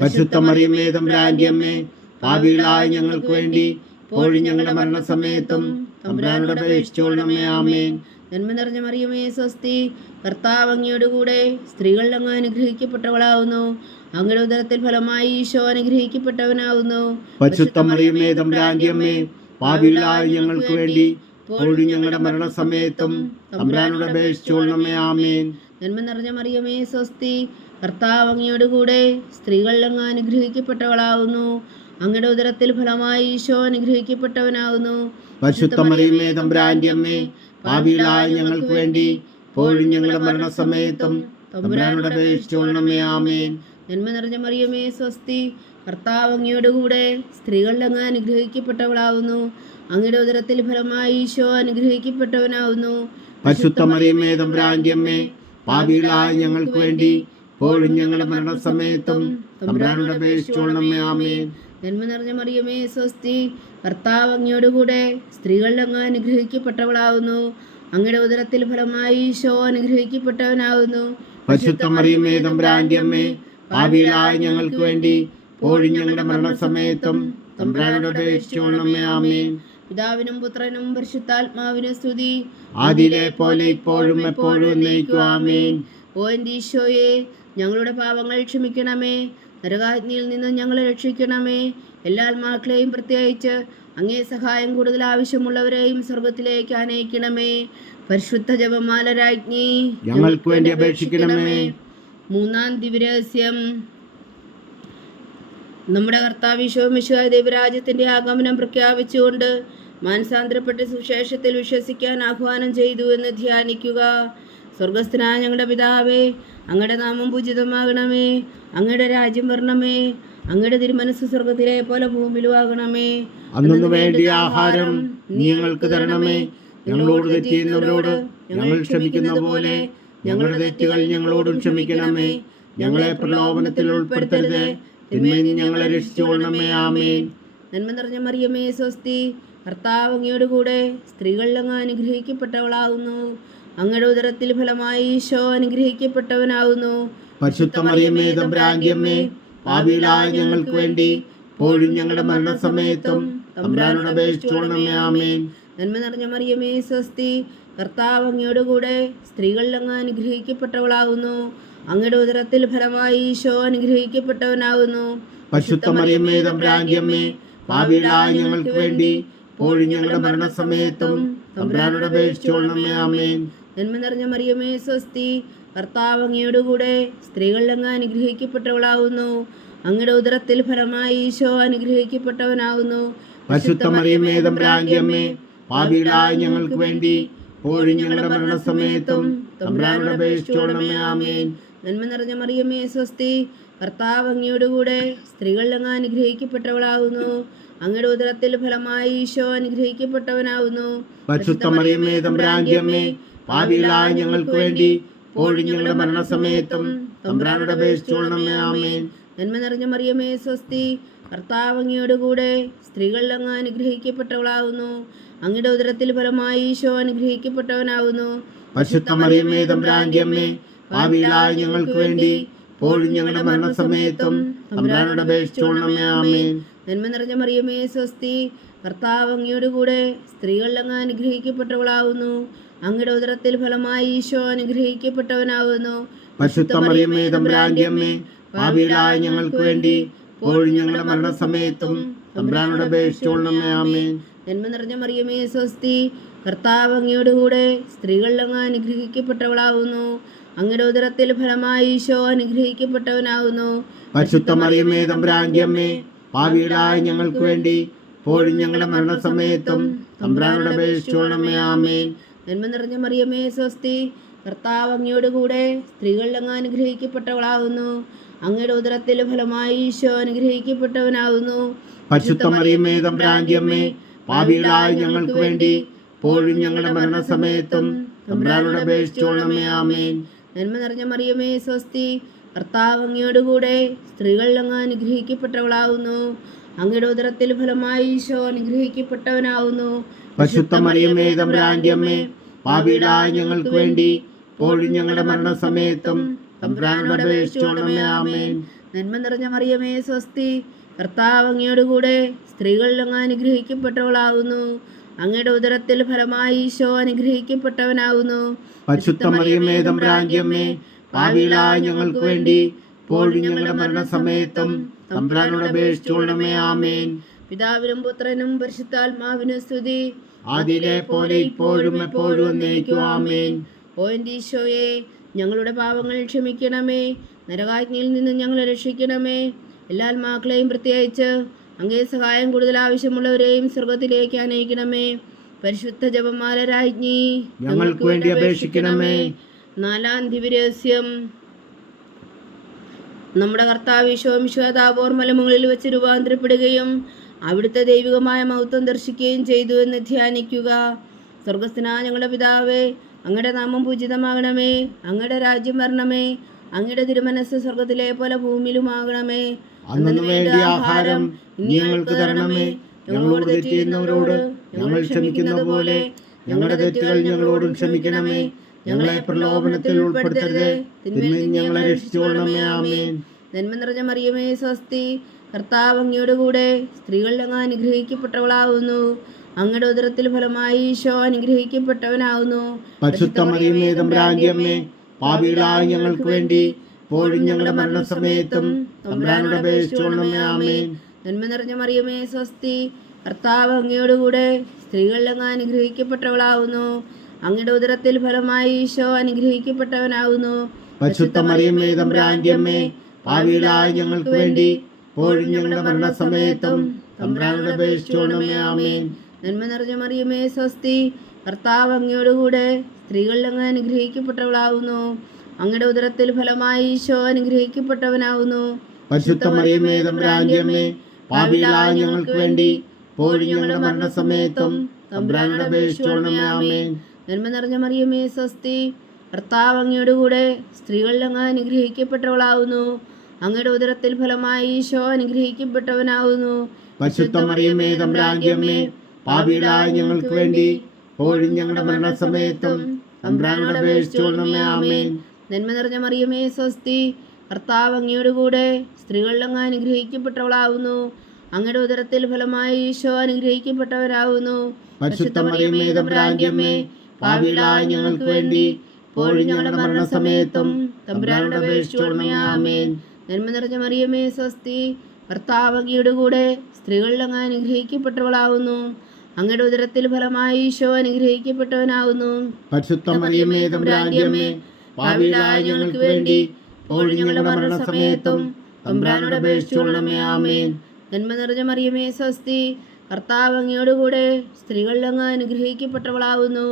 പരിശുദ്ധ മറിയമേ തമ്പുരാന്റെ അമ്മേ, പാപികളായ ഞങ്ങൾക്ക് വേണ്ടി ഇപ്പോഴും ഞങ്ങളുടെ മരണസമയത്തും തമ്പുരാനോട് അപേക്ഷിച്ചുകൊള്ളണമേ. ആമേൻ. നന്മ നിറഞ്ഞ മറിയമേ സ്വസ്തി, കർത്താവ് അങ്ങയോടുകൂടെ സ്ത്രീകളിൽ അങ്ങ് അനുഗ്രഹിക്കപ്പെട്ടവളാവുന്നു. അങ്ങയുടെ ഉദരത്തിൽ ഫലമായി ഈശോ അനുഗ്രഹിക്കപ്പെട്ടവനാവുന്നു. പരിശുദ്ധ മറിയമേ തമ്പുരാന്റെ അമ്മേ, പാപികളായ ഞങ്ങൾക്ക് വേണ്ടി ഇപ്പോഴും ഞങ്ങളുടെ മരണസമയത്തും തമ്പുരാനോട് അപേക്ഷിച്ചുകൊള്ളണമേ. ആമേൻ. നന്മ നിറഞ്ഞ മറിയമേ സ്വസ്തി, കർത്താവ് അങ്ങയോടുകൂടെ സ്ത്രീകളിൽ അങ്ങ് അനുഗ്രഹിക്കപ്പെട്ടവളാവുന്നു. അങ്ങയുടെ ഉദരത്തിൽ ഫലമായി ഈശോ അനുഗ്രഹിക്കപ്പെട്ടവനാവുന്നു. പരിശുദ്ധ മറിയമേ തമ്പുരാന്റെ അമ്മേ, പാപികളായ ഞങ്ങൾക്ക് വേണ്ടി ഇപ്പോഴും ഞങ്ങളുടെ മരണസമയത്തും തമ്പുരാനോട് അപേക്ഷിച്ചുകൊള്ളണമേ. ആമേൻ. നന്മ നിറഞ്ഞ മറിയമേ സ്വസ്തി, കർത്താവ് അങ്ങയോടുകൂടെ സ്ത്രീകളിൽ അങ്ങ് അനുഗ്രഹിക്കപ്പെട്ടവളാവുന്നു. അങ്ങയുടെ ഉദരത്തിൽ ഫലമായി ഈശോ അനുഗ്രഹിക്കപ്പെട്ടവനാവുന്നു. പരിശുദ്ധ മറിയമേ തമ്പുരാന്റെ അമ്മേ, പാപികളായ ഞങ്ങൾക്ക് വേണ്ടി ഇപ്പോഴും ഞങ്ങളുടെ മരണസമയത്തും തമ്പുരാനോട് അപേക്ഷിച്ചുകൊള്ളണമേ. ആമേൻ. നന്മ നിറഞ്ഞ മറിയമേ സ്വസ്തി, കർത്താവ് അങ്ങയോടുകൂടെ സ്ത്രീകളിൽ അങ്ങ് അനുഗ്രഹിക്കപ്പെട്ടവളാവുന്നു. അങ്ങയുടെ ഉദരത്തിൽ ഫലമായി ഈശോ അനുഗ്രഹിക്കപ്പെട്ടവനാവുന്നു. പരിശുദ്ധ മറിയമേ തമ്പുരാന്റെ അമ്മേ, പാപികളായ ഞങ്ങൾക്ക് വേണ്ടി ഇപ്പോഴും ഞങ്ങളുടെ മരണസമയത്തും തമ്പുരാനോട് അപേക്ഷിച്ചുകൊള്ളണമേ. ആമേൻ. പിതാവിനും പുത്രനും പരിശുദ്ധാത്മാവിനും സ്തുതി, ആദിയിലെ പോലെ ഇപ്പോഴും എപ്പോഴും എന്നേക്കും. ആമേൻ. ഓ എൻ്റെ ഈശോയെ, ഞങ്ങളുടെ പാപങ്ങൾ ക്ഷമിക്കണമേ. നരകാഗ്നിയിൽ നിന്ന് ഞങ്ങളെ രക്ഷിക്കണമേ. എല്ലാ ആത്മാക്കളെയും പ്രത്യേകിച്ച് അങ്ങേ സഹായം കൂടുതൽ ആവശ്യമുള്ളവരെയും സ്വർഗത്തിലേക്ക് ആനയിക്കണമേ. പരിശുദ്ധ ജപമാല രാജ്ഞി, ഞങ്ങൾക്ക് വേണ്ടി അപേക്ഷിക്കണമേ. മൂന്നാം ദിവ്യരഹസ്യം. നമ്മുടെ കർത്താവ് ഈശോ മിശിഹായ ദൈവരാജ്യത്തിന്റെ ആഗമനം പ്രഖ്യാപിച്ചുകൊണ്ട് മാനസാന്തരപ്പെട്ട് സുവിശേഷത്തിൽ വിശ്വസിക്കാൻ ആഹ്വാനം ചെയ്തു എന്ന് ധ്യാനിക്കുക. സ്വർഗസ്ഥനായ ഞങ്ങളുടെ പിതാവേ, അങ്ങയുടെ നാമം പൂജിതമാകണമേ. അങ്ങയുടെ രാജ്യം വരണമേ. അങ്ങയുടെ തിരുമനസ്സ് സ്വർഗത്തിലെ പോലെ ഭൂമിയിലും ആകണമേ. അന്നു വേണ്ടിയ ആഹാരം നീ ഞങ്ങൾക്ക് തരണമേ. ഞങ്ങളോട് തെറ്റ് ചെയ്യുന്നവരോട് ഞങ്ങൾ ക്ഷമിക്കുന്ന പോലെ ഞങ്ങളുടെ തെറ്റുകൾ ഞങ്ങളോടും ക്ഷമിക്കണമേ. ഞങ്ങളെ പ്രലോഭനത്തിൽ ഉൾപ്പെടുത്തരുത്, തിന്മയിൽ നിന്ന് ഞങ്ങളെ രക്ഷിച്ചുകൊള്ളണമേ. ആമേൻ. നന്മ നിറഞ്ഞ മറിയമേ സ്വസ്തി, കർത്താവ് അങ്ങയോടുകൂടെ സ്ത്രീകളിൽ അങ്ങ് അനുഗ്രഹിക്കപ്പെട്ടവളാവുന്നു. അങ്ങയുടെ ഉദരത്തിൽ ഫലമായി ഈശോ അനുഗ്രഹിക്കപ്പെട്ടവനാവുന്നു. പരിശുദ്ധ മറിയമേ തമ്പുരാന്റെ അമ്മേ, പാപികളായ ഞങ്ങൾക്ക് വേണ്ടി ഇപ്പോഴും ഞങ്ങളുടെ മരണസമയത്തും തമ്പുരാനോട് അപേക്ഷിച്ചുകൊള്ളണമേ. ആമേൻ. നന്മ നിറഞ്ഞ മറിയമേ സ്വസ്തി, കർത്താവ് അങ്ങയോടുകൂടെ സ്ത്രീകളിൽ അങ്ങ് അനുഗ്രഹിക്കപ്പെട്ടവളാവുന്നു. അങ്ങയുടെ ഉദരത്തിൽ ഫലമായി ഈശോ അനുഗ്രഹിക്കപ്പെട്ടവനാവുന്നു. പരിശുദ്ധ മറിയമേ തമ്പുരാന്റെ അമ്മേ, പാപികളായ ഞങ്ങൾക്ക് വേണ്ടി ഇപ്പോഴും ഞങ്ങളുടെ മരണസമയത്തും തമ്പുരാനോട് അപേക്ഷിച്ചുകൊള്ളണമേ. ആമേൻ. നന്മ നിറഞ്ഞ മറിയമേ സ്വസ്തി, കർത്താവ് അങ്ങയോടുകൂടെ സ്ത്രീകളിൽ അങ്ങ് അനുഗ്രഹിക്കപ്പെട്ടവളാവുന്നു. അങ്ങയുടെ ഉദരത്തിൽ ഫലമായി ഈശോ അനുഗ്രഹിക്കപ്പെട്ടവനാവുന്നു. പരിശുദ്ധ മറിയമേ തമ്പുരാന്റെ അമ്മേ, പാപികളായ ഞങ്ങൾക്ക് വേണ്ടി ഇപ്പോഴും ഞങ്ങളുടെ മരണസമയത്തും തമ്പുരാനോട് അപേക്ഷിച്ചുകൊള്ളണമേ. ആമേൻ. നന്മ നിറഞ്ഞ മറിയമേ സ്വസ്തി, കർത്താവ് അങ്ങയോടുകൂടെ സ്ത്രീകളിൽ അങ്ങ് അനുഗ്രഹിക്കപ്പെട്ടവളാവുന്നു. അങ്ങയുടെ ഉദരത്തിൽ ഫലമായി ഈശോ അനുഗ്രഹിക്കപ്പെട്ടവനാവുന്നു. പരിശുദ്ധ മറിയമേ തമ്പുരാന്റെ അമ്മേ, പാപികളായ ഞങ്ങൾക്ക് വേണ്ടി ഇപ്പോഴും ഞങ്ങളുടെ മരണസമയത്തും തമ്പുരാനോട് അപേക്ഷിച്ചുകൊള്ളണമേ. ആമേൻ. നന്മ നിറഞ്ഞ മറിയമേ സ്വസ്തി, കർത്താവ് അങ്ങയോടുകൂടെ സ്ത്രീകളിൽ അങ്ങ് അനുഗ്രഹിക്കപ്പെട്ടവളാവുന്നു. അങ്ങയുടെ ഉദരത്തിൽ ഫലമായി ഈശോ അനുഗ്രഹിക്കപ്പെട്ടവനാവുന്നു. പരിശുദ്ധ മറിയമേ തമ്പുരാന്റെ അമ്മേ, പാപികളായ ഞങ്ങൾക്ക് വേണ്ടി ഇപ്പോഴും ഞങ്ങളുടെ മരണസമയത്തും തമ്പുരാനോട് അപേക്ഷിച്ചുകൊള്ളണമേ. ആമേൻ. നന്മ നിറഞ്ഞ മറിയമേ സ്വസ്തി, കർത്താവ് അങ്ങയോടുകൂടെ സ്ത്രീകളിൽ അങ്ങ് അനുഗ്രഹിക്കപ്പെട്ടവളാവുന്നു. അങ്ങയുടെ ഉദരത്തിൽ ഫലമായി ഈശോ അനുഗ്രഹിക്കപ്പെട്ടവനാവുന്നു. പരിശുദ്ധ മറിയമേ തമ്പുരാന്റെ അമ്മേ, പാപികളായ ഞങ്ങൾക്ക് വേണ്ടി ഇപ്പോഴും ഞങ്ങളുടെ മരണസമയത്തും തമ്പുരാനോട് അപേക്ഷിച്ചുകൊള്ളണമേ. ആമേൻ. നന്മ നിറഞ്ഞ മറിയമേ സ്വസ്തി, കർത്താവ് അങ്ങയോടുകൂടെ സ്ത്രീകളിൽ അങ്ങ് അനുഗ്രഹിക്കപ്പെട്ടവളാവുന്നു. അങ്ങയുടെ ഉദരത്തിൽ ഫലമായി ഈശോ അനുഗ്രഹിക്കപ്പെട്ടവനാവുന്നു. പരിശുദ്ധ മറിയമേ തമ്പുരാന്റെ അമ്മേ, പാപികളായ ഞങ്ങൾക്ക് വേണ്ടി ഇപ്പോഴും ഞങ്ങളുടെ മരണസമയത്തും തമ്പുരാനോട് അപേക്ഷിച്ചുകൊള്ളണമേ. ആമേൻ. നന്മ നിറഞ്ഞ മറിയമേ സ്വസ്തി, കർത്താവ് അങ്ങയോടുകൂടെ സ്ത്രീകളിൽ അങ്ങ് അനുഗ്രഹിക്കപ്പെട്ടവളാവുന്നു. അങ്ങയുടെ ഉദരത്തിൽ ഫലമായി ഈശോ അനുഗ്രഹിക്കപ്പെട്ടവനാവുന്നു. പരിശുദ്ധ മറിയമേ തമ്പുരാന്റെ അമ്മേ, പാപികളായ ഞങ്ങൾക്ക് വേണ്ടി ഇപ്പോഴും ഞങ്ങളുടെ മരണസമയത്തും തമ്പുരാനോട് അപേക്ഷിച്ചുകൊള്ളണമേ. ആമേൻ. നന്മ നിറഞ്ഞ മറിയമേ സ്വസ്തി, കർത്താവ് അങ്ങയോടുകൂടെ സ്ത്രീകളിൽ അങ്ങ് അനുഗ്രഹിക്കപ്പെട്ടവളാവുന്നു. അങ്ങയുടെ ഉദരത്തിൽ ഫലമായി ഈശോ അനുഗ്രഹിക്കപ്പെട്ടവനാവുന്നു. പരിശുദ്ധ മറിയമേ തമ്പുരാന്റെ അമ്മേ, പാപികളായ ഞങ്ങൾക്ക് വേണ്ടി ഇപ്പോഴും ഞങ്ങളുടെ മരണസമയത്തും തമ്പുരാനോട് അപേക്ഷിച്ചുകൊള്ളണമേ. ആമേൻ. നന്മ നിറഞ്ഞ മറിയമേ സ്വസ്തി, കർത്താവ് അങ്ങയോടുകൂടെ സ്ത്രീകളിൽ അങ്ങ് അനുഗ്രഹിക്കപ്പെട്ടവളാകുന്നു. അങ്ങയുടെ ഉദരത്തിൽ ഫലമായി ഈശോ അനുഗ്രഹിക്കപ്പെട്ടവനാകുന്നു. പരിശുദ്ധ മറിയമേ തമ്പുരാന്റെ അമ്മേ, പാപികളായ ഞങ്ങൾക്ക് വേണ്ടി ഇപ്പോഴും ഞങ്ങളുടെ മരണസമയത്തും തമ്പുരാനോട് അപേക്ഷിച്ചുകൊള്ളണമേ. ആമേൻ. പിതാവിനും പുത്രനും പരിശുദ്ധാത്മാവിനും സ്തുതി. ആദിയിലെ പോലെ ഇപ്പോഴും എപ്പോഴും എന്നേക്കും. ആമേൻ. ഓ എൻ്റെ ഈശോയെ, ഞങ്ങളുടെ പാപങ്ങൾ ക്ഷമിക്കണമേ, നരകാജ്ഞയിൽ നിന്ന് ഞങ്ങളെ രക്ഷിക്കണമേ. എല്ലാ ആത്മാക്കളെയും പ്രത്യേകിച്ച് അങ്ങേ സഹായം കൂടുതൽ ആവശ്യമുള്ളവരെയും സ്വർഗത്തിലേക്ക് അനയിക്കണമേ. പരിശുദ്ധ ജപമാല രാജ്ഞി, ഞങ്ങൾക്ക് വേണ്ടി അപേക്ഷിക്കണമേ. നാലാം ദിവ്യരഹസ്യം. നമ്മുടെ കർത്താവ് ഈശോ മിശിഹാ താബോർ മലമുകളിൽ വെച്ച് രൂപാന്തരപ്പെടുകയും അവിടുത്തെ ദൈവികമായ മഹത്വം ദർശിക്കുകയും ചെയ്തു എന്ന് ധ്യാനിക്കുക. സ്വർഗസ്ഥനായ ഞങ്ങളുടെ പിതാവേ, അങ്ങയുടെ നാമം പൂജിതമാകണമേ, അങ്ങയുടെ രാജ്യം വരണമേ, അങ്ങയുടെ തിരുമനസ്സ് സ്വർഗത്തിലെ പോലെ ഭൂമിയിലുമാകണമേ. അന്നു വേണ്ടിയ ആഹാരം ഞങ്ങൾക്ക് തരണമേ. ഞങ്ങളോട് തെറ്റ് ചെയ്യുന്നവരോട് ഞങ്ങൾ ക്ഷമിക്കുന്ന പോലെ ഞങ്ങളുടെ തെറ്റുകൾ ഞങ്ങളോടും ക്ഷമിക്കണമേ. ഞങ്ങളെ പ്രലോഭനത്തിൽ ഉൾപ്പെടുത്തരുത്, തിന്മയിൽ ഞങ്ങളെ രക്ഷിച്ചുകൊള്ളണമേ. ആമേൻ. നന്മ നിറഞ്ഞ മറിയമേ സ്വസ്തി, കർത്താവ് അങ്ങയുടെ കൂടെ സ്ത്രീകളിൽ അങ്ങ് അനുഗ്രഹിക്കപ്പെട്ടവളാകുന്നു. അങ്ങയുടെ ഉദരത്തിൽ ഫലമായി ഈശോ അനുഗ്രഹിക്കപ്പെട്ടവനാകുന്നു. പരിശുദ്ധ മറിയമേ തമ്പുരാന്റെ അമ്മേ, പാപികളായ ഞങ്ങൾക്ക് വേണ്ടി ഇപ്പോഴും ഞങ്ങളുടെ മരണസമയത്തും തമ്പുരാനോട് അപേക്ഷിച്ചുകൊള്ളണമേ. ആമേൻ. നന്മ നിറഞ്ഞ മറിയമേ സ്വസ്തി, കർത്താവ് അങ്ങയുടെ കൂടെ സ്ത്രീകളിൽ അങ്ങ് അനുഗ്രഹിക്കപ്പെട്ടവളാകുന്നു. അങ്ങയുടെ ഉദരത്തിൽ ഫലമായി ഈശോ അനുഗ്രഹിക്കപ്പെട്ടവനാകുന്നു. പരിശുദ്ധ മറിയമേ തമ്പുരാന്റെ അമ്മേ, പാപികളായ ഞങ്ങൾക്ക് വേണ്ടി ഇപ്പോഴും ഞങ്ങളുടെ മരണസമയത്തും തമ്പുരാനോട് അപേക്ഷിച്ചുകൊള്ളണമേ. ആമേൻ. നന്മ നിറഞ്ഞ മറിയമേ സ്വസ്തി, കർത്താവ് അങ്ങയുടെ കൂടെ സ്ത്രീകളിൽ അങ്ങ് അനുഗ്രഹിക്കപ്പെട്ടവളാകുന്നു. അങ്ങയുടെ ഉദരത്തിൽ ഫലമായി ഈശോ അനുഗ്രഹിക്കപ്പെട്ടവനാകുന്നു. പരിശുദ്ധ മറിയമേ തമ്പുരാന്റെ അമ്മേ, പാപികളായ ഞങ്ങൾക്ക് വേണ്ടി ഇപ്പോഴും ഞങ്ങളുടെ മരണസമയത്തും തമ്പുരാനോട് അപേക്ഷിച്ചുകൊള്ളണമേ. ആമേൻ. നന്മ നിറഞ്ഞ മറിയമേ സ്വസ്തി, കർത്താവ് അങ്ങയുടെ കൂടെ സ്ത്രീകളിൽ അങ്ങ് അനുഗ്രഹിക്കപ്പെട്ടവളാകുന്നു. അങ്ങയുടെ ഉദരത്തിൽ ഫലമായി ഈശോ അനുഗ്രഹിക്കപ്പെട്ടവനാകുന്നു. പരിശുദ്ധ മറിയമേ തമ്പുരാന്റെ അമ്മേ, പാപികളായ ഞങ്ങൾക്ക് വേണ്ടി ഇപ്പോഴും ഞങ്ങളുടെ മരണസമയത്തും തമ്പുരാനോട് അപേക്ഷിച്ചുകൊള്ളണമേ. ആമേൻ. നന്മ നിറഞ്ഞ മറിയമേ സ്വസ്തി, കർത്താവ് അങ്ങയുടെ കൂടെ സ്ത്രീകളിൽ അങ്ങ് അനുഗ്രഹിക്കപ്പെട്ടവളാകുന്നു. അങ്ങയുടെ ഉദരത്തിൽ ഫലമായി ഈശോ അനുഗ്രഹിക്കപ്പെട്ടവരാകുന്നു. പരിശുദ്ധ മറിയമേ തമ്പുരാന്റെ അമ്മേ, പാപികളായ ഞങ്ങൾക്ക് വേണ്ടി ഇപ്പോഴും ഞങ്ങളുടെ മരണസമയത്തും തമ്പുരാനോട് അപേക്ഷിച്ചുകൊള്ളണമേ. ആമേൻ. നന്മ നിറഞ്ഞ മറിയമേ സ്വസ്തി, കർത്താവ് അങ്ങയുടെ കൂടെ സ്ത്രീകളിൽ അങ്ങ് അനുഗ്രഹിക്കപ്പെട്ടവളാകുന്നു. അങ്ങയുടെ ഉദരത്തിൽ ഫലമായി ഈശോ അനുഗ്രഹിക്കപ്പെട്ടവനാകുന്നു. പരിശുദ്ധ മറിയമേ തമ്പുരാന്റെ അമ്മേ, പാപികളായ ഞങ്ങൾക്ക് വേണ്ടി ഇപ്പോഴും ഞങ്ങളുടെ മരണസമയത്തും തമ്പുരാനോട് അപേക്ഷിച്ചുകൊള്ളണമേ. ആമേൻ. നന്മ നിറഞ്ഞ മറിയമേ സ്വസ്തി, കർത്താവ് അങ്ങയുടെ കൂടെ സ്ത്രീകളിൽ അങ്ങ് അനുഗ്രഹിക്കപ്പെട്ടവളാകുന്നു.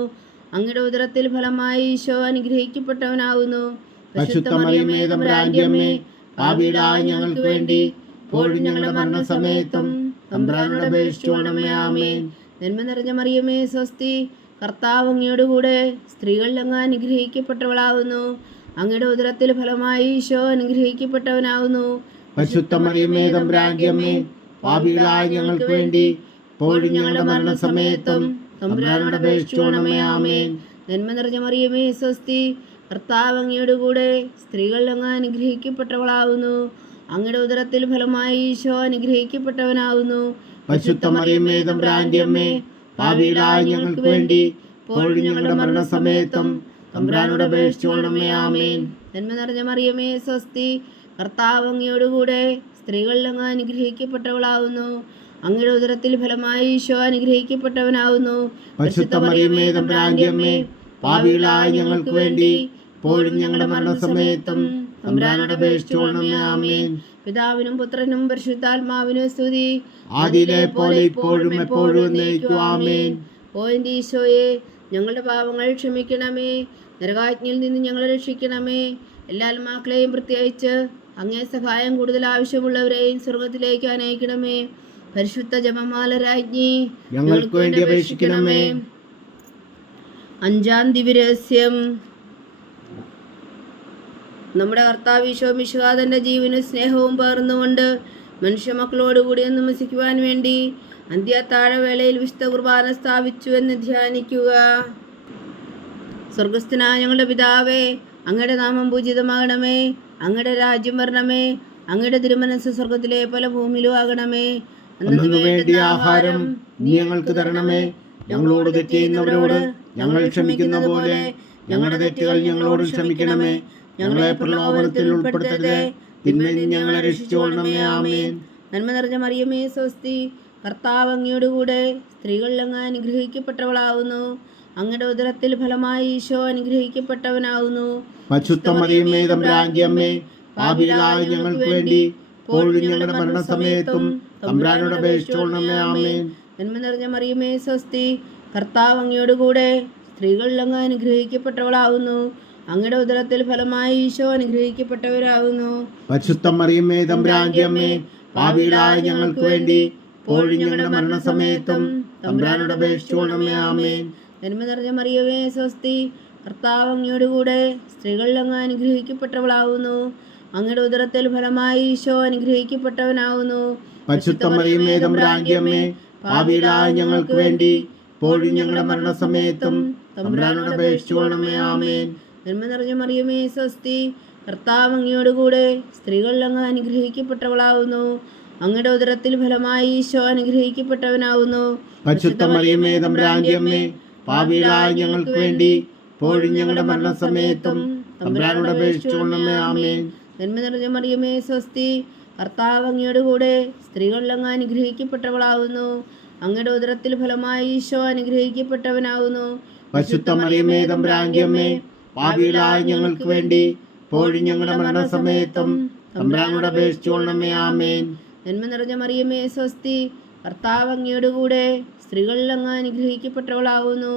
അങ്ങയുടെ ഉദരത്തിൽ ഫലമായി ഈശോ അനുഗ്രഹിക്കപ്പെട്ടവനാകുന്നു. പരിശുദ്ധ മറിയമേ തമ്പുരാന്റെ അമ്മേ, പാപികളായ ഞങ്ങൾക്ക് വേണ്ടി ഇപ്പോഴും ഞങ്ങളുടെ മരണസമയത്തും തമ്പുരാനോട് അപേക്ഷിച്ചുകൊള്ളണമേ. ആമേൻ. നന്മ നിറഞ്ഞ മറിയമേ സ്വസ്തി, കർത്താവ് അങ്ങയുടെ കൂടെ സ്ത്രീകളിൽ അങ്ങ് അനുഗ്രഹിക്കപ്പെട്ടവളാകുന്നു. അങ്ങയുടെ ഉദരത്തിൽ ഫലമായി ഈശോ അനുഗ്രഹിക്കപ്പെട്ടവനാകുന്നു. പരിശുദ്ധ മറിയമേ തമ്പുരാന്റെ അമ്മേ, പാപികളായ ഞങ്ങൾക്ക് വേണ്ടി ഇപ്പോഴും ഞങ്ങളുടെ മരണസമയത്തും തമ്പുരാനോട് അപേക്ഷിച്ചുകൊള്ളണമേ. ആമേൻ. നന്മ നിറഞ്ഞ മറിയമേ സ്വസ്തി, കർത്താവ് അങ്ങയുടെ കൂടെ സ്ത്രീകളിൽ അങ്ങ് അനുഗ്രഹിക്കപ്പെട്ടവളാകുന്നു. അങ്ങയുടെ ഉദരത്തിൽ ഫലമായി ഈശോ അനുഗ്രഹിക്കപ്പെട്ടവനാകുന്നു. പരിശുദ്ധ മറിയമേ തമ്പുരാന്റെ അമ്മേ, പാപികളായ ഞങ്ങൾക്ക് വേണ്ടി ഇപ്പോഴും ഞങ്ങളുടെ മരണസമയത്തും തമ്പുരാനോട് അപേക്ഷിച്ചുകൊള്ളണമേ. ആമേൻ. നന്മ നിറഞ്ഞ മറിയമേ സ്വസ്തി, കർത്താവ് അങ്ങയുടെ കൂടെ സ്ത്രീകളിൽ അങ്ങ് അനുഗ്രഹിക്കപ്പെട്ടവളാകുന്നു. അങ്ങയുടെ ഉദരത്തിൽ ഫലമായി ഈശോ അനുഗ്രഹിക്കപ്പെട്ടവനാകുന്നു. പരിശുദ്ധ മറിയമേ തമ്പുരാന്റെ അമ്മേ, പാപികളായ ഞങ്ങൾക്ക് വേണ്ടി ഇപ്പോഴും ഞങ്ങളുടെ മരണസമയത്തും തമ്പുരാനോട് അപേക്ഷിച്ചുകൊള്ളണമേ. ആമേൻ. പിതാവിനും പുത്രനും പരിശുദ്ധാത്മാവിനും സ്തുതി. ആദിയിലെ പോലെ ഇപ്പോഴും എപ്പോഴും എന്നേക്കും. ആമേൻ. ഓ എൻ്റെ ഈശോയെ, ഞങ്ങളുടെ പാപങ്ങൾ ക്ഷമിക്കണമേ, നരകാജ്ഞയിൽ നിന്ന് ഞങ്ങളെ രക്ഷിക്കണമേ. എല്ലാ ആത്മാക്കളെയും പ്രത്യേകിച്ച് അങ്ങേ സഹായം കൂടുതൽ ആവശ്യമുള്ളവരെയും സ്വർഗത്തിലേക്ക് അനയിക്കണമേ. പരിശുദ്ധ ജപമാല രാജ്ഞി, ഞങ്ങൾക്ക് വേണ്ടി അപേക്ഷിക്കണമേ. അഞ്ചാം ദിവ്യരഹസ്യം. നമ്മുടെ കർത്താവ് ഈശോ മിശിഹാ തൻ്റെ ജീവനും സ്നേഹവും പകർന്നുകൊണ്ട് മനുഷ്യമക്കളോടുകൂടി ഒന്ന് വസിക്കുവാൻ വേണ്ടി അന്ത്യത്താഴവേളയിൽ വിശുദ്ധ കുർബാന സ്ഥാപിച്ചു എന്ന് ധ്യാനിക്കുക. സ്വർഗസ്ഥനായ ഞങ്ങളുടെ പിതാവേ, അങ്ങയുടെ നാമം പൂജിതമാകണമേ, അങ്ങയുടെ രാജ്യം വരണമേ, അങ്ങയുടെ തിരുമനസ്സ് സ്വർഗത്തിലെ പോലെ ഭൂമിയിലും ആകണമേ. അന്നു വേണ്ടിയ ആഹാരം നീ ഞങ്ങൾക്ക് തരണമേ. ഞങ്ങളോട് തെറ്റ് ചെയ്യുന്നവരോട് ഞങ്ങൾ ക്ഷമിക്കുന്ന പോലെ ഞങ്ങളുടെ തെറ്റുകൾ ഞങ്ങളോട് ക്ഷമിക്കണമേ. ഞങ്ങളെ പ്രലോഭനത്തിൽ ഉൾപ്പെടുത്തരുതേ, തിന്മയിൽ നിന്ന് ഞങ്ങളെ രക്ഷിച്ചുകൊള്ളണമേ. ആമേൻ. നന്മ നിറഞ്ഞ മറിയമേ സ്വസ്തി, കർത്താവ് അങ്ങയോടുകൂടെ സ്ത്രീകളിൽ അങ്ങ് അനുഗ്രഹിക്കപ്പെട്ടവളാവുന്നു. അങ്ങയുടെ ഉദരത്തിൽ ഫലമായി ഈശോ അനുഗ്രഹിക്കപ്പെട്ടവനാവുന്നു. പരിശുദ്ധ മറിയമേ തമ്പുരാന്റെ അമ്മേ, പാപികളായ ഞങ്ങൾക്ക് വേണ്ടി ഇപ്പോഴും ഞങ്ങളുടെ മരണസമയത്തും തമ്പുരാനോട് അപേക്ഷിച്ചുകൊള്ളണമേ. ആമേൻ. നന്മ നിറഞ്ഞ മറിയമേ സ്വസ്തി, കർത്താവ് അങ്ങയോടുകൂടെ സ്ത്രീകളിൽ അങ്ങ് അനുഗ്രഹിക്കപ്പെട്ടവളാവുന്നു. അങ്ങയുടെ ഉദരത്തിൽ ഫലമായി ഈശോ അനുഗ്രഹിക്കപ്പെട്ടവരാകുന്നു. പരിശുദ്ധ മറിയമേ തമ്പുരാന്റെ അമ്മേ, പാപികളായ ഞങ്ങൾക്ക് വേണ്ടി ഇപ്പോഴും ഞങ്ങളുടെ മരണസമയത്തും തമ്പുരാനോട് അപേക്ഷിച്ചുകൊള്ളണമേ. ആമേൻ. നന്മ നിറഞ്ഞ മറിയമേ സ്വസ്തി, കർത്താവ് അങ്ങയോടുകൂടെ സ്ത്രീകളിൽ അങ്ങ് അനുഗ്രഹിക്കപ്പെട്ടവളാവുന്നു. അങ്ങയുടെ ഉദരത്തിൽ ഫലമായി ഈശോ അനുഗ്രഹിക്കപ്പെട്ടവനാവുന്നു. പരിശുദ്ധ മറിയമേ തമ്പുരാന്റെ അമ്മേ, പാപികളായ ഞങ്ങൾക്ക് വേണ്ടി ഇപ്പോഴും ഞങ്ങളുടെ മരണസമയത്തും തമ്പുരാനോട് അപേക്ഷിച്ചുകൊള്ളണമേ. ആമേൻ. നന്മ നിറഞ്ഞ മറിയമേ സ്വസ്തി, കർത്താവ് അങ്ങയോടുകൂടെ സ്ത്രീകളിൽ അങ്ങ് അനുഗ്രഹിക്കപ്പെട്ടവളാവുന്നു. അങ്ങയുടെ ഉദരത്തിൽ ഫലമായി ഈശോ അനുഗ്രഹിക്കപ്പെട്ടവനാവുന്നു. പരിശുദ്ധ മറിയമേ തമ്പുരാന്റെ അമ്മേ, പാപികളായ ഞങ്ങൾക്ക് വേണ്ടി ഇപ്പോഴും ഞങ്ങളുടെ മരണസമയത്തും തമ്പുരാനോട് അപേക്ഷിച്ചുകൊള്ളണമേ. ആമേൻ. നന്മ നിറഞ്ഞ മറിയമേ സ്വസ്തി, കർത്താവ് അങ്ങയോടുകൂടെ സ്ത്രീകളിൽ അങ്ങ് അനുഗ്രഹിക്കപ്പെട്ടവളാവുന്നു. അങ്ങയുടെ ഉദരത്തിൽ ഫലമായി ഈശോ അനുഗ്രഹിക്കപ്പെട്ടവനാവുന്നു. പരിശുദ്ധ മറിയമേ തമ്പുരാന്റെ അമ്മേ, പാപികളായ ഞങ്ങൾക്ക് വേണ്ടി ഇപ്പോഴും ഞങ്ങളുടെ മരണസമയത്തും തമ്പുരാനോട് അപേക്ഷിച്ചുകൊള്ളണമേ. ആമേൻ. നന്മ നിറഞ്ഞ മറിയമേ സ്വസ്തി, കർത്താവ് അങ്ങയോടുകൂടെ സ്ത്രീകളിൽ അങ്ങ് അനുഗ്രഹിക്കപ്പെട്ടവളാവുന്നു.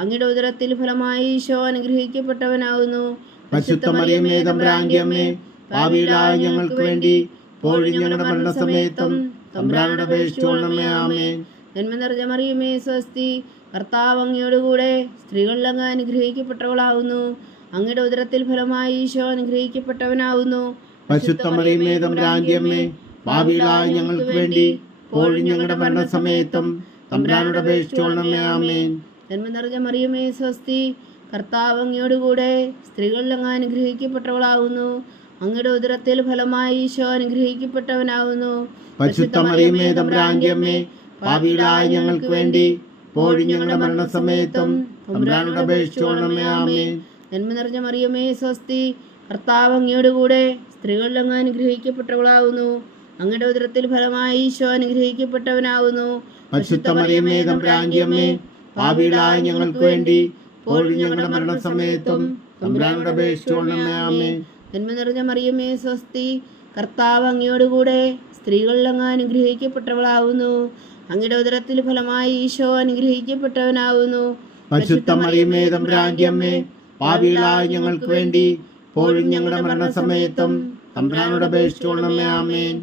അങ്ങയുടെ ഉദരത്തിൽ ഫലമായി ഈശോ അനുഗ്രഹിക്കപ്പെട്ടവനാവുന്നു. പരിശുദ്ധ മറിയമേ തമ്പുരാന്റെ അമ്മേ, പാപികളായ ഞങ്ങൾക്ക് വേണ്ടി ഇപ്പോഴും ഞങ്ങളുടെ മരണസമയത്തും തമ്പുരാനോട് അപേക്ഷിച്ചുകൊള്ളണമേ. ആമേൻ. നന്മ നിറഞ്ഞ മറിയമേ സ്വസ്തി, കർത്താവ് അങ്ങയോടുകൂടെ സ്ത്രീകളിൽ അങ്ങ് അനുഗ്രഹിക്കപ്പെട്ടവളാവുന്നു. അങ്ങയുടെ ഉദരത്തിൽ ഫലമായി ഈശോ അനുഗ്രഹിക്കപ്പെട്ടവനാവുന്നു. പരിശുദ്ധ മറിയമേ തമ്പുരാന്റെ അമ്മേ, പാപികളായ ഞങ്ങൾക്ക് വേണ്ടി ഇപ്പോഴും ഞങ്ങളുടെ മരണസമയത്തും തമ്പുരാനോട് അപേക്ഷിച്ചുകൊള്ളണമേ. ആമേൻ. നന്മ നിറഞ്ഞ മറിയമേ സ്വസ്തി, കർത്താവ് അങ്ങയോടുകൂടെ സ്ത്രീകളിൽ അങ്ങ് അനുഗ്രഹിക്കപ്പെട്ടവളാവുന്നു. അങ്ങയുടെ ഉദരത്തിൽ ഫലമായി ഈശോ അനുഗ്രഹിക്കപ്പെട്ടവനാവുന്നു. പരിശുദ്ധ മറിയമേ തമ്പുരാന്റെ അമ്മേ, പാപികളായ ഞങ്ങൾക്ക് വേണ്ടി ഇപ്പോഴും ഞങ്ങളുടെ മരണസമയത്തും തമ്പുരാനോട് അപേക്ഷിച്ചുകൊള്ളണമേ. ആമേൻ. നന്മ നിറഞ്ഞ മറിയമേ സ്വസ്തി, കർത്താവ് അങ്ങയോടുകൂടെ സ്ത്രീകളിൽ അങ്ങ് അനുഗ്രഹിക്കപ്പെട്ടവളാവുന്നു. അങ്ങയുടെ ഉദരത്തിൽ ഫലമായി ഈശോ അനുഗ്രഹിക്കപ്പെട്ടവനാവുന്നു. പരിശുദ്ധ മറിയമേ തമ്പുരാന്റെ അമ്മേ, പാപികളായ ഞങ്ങൾക്ക് വേണ്ടി ഇപ്പോഴും ഞങ്ങളുടെ മരണസമയത്തും തമ്പുരാനോട് അപേക്ഷിച്ചുകൊള്ളണമേ. ആമേൻ. നന്മ നിറഞ്ഞ മറിയമേ സ്വസ്തി, കർത്താവ് അങ്ങയോടുകൂടെ സ്ത്രീകളിൽ അങ്ങ് അനുഗ്രഹിക്കപ്പെട്ടവളാവുന്നു. അങ്ങയുടെ ഉദരത്തിൽ ഫലമായി ഈശോ അനുഗ്രഹിക്കപ്പെട്ടവനാവുന്നു. പരിശുദ്ധ മറിയമേ തമ്പുരാന്റെ അമ്മേ, പാപികളായ ഞങ്ങൾക്ക് വേണ്ടി ഇപ്പോഴും ഞങ്ങളുടെ മരണസമയത്തും തമ്പുരാനോട് അപേക്ഷിച്ചുകൊള്ളണമേ. ആമേൻ.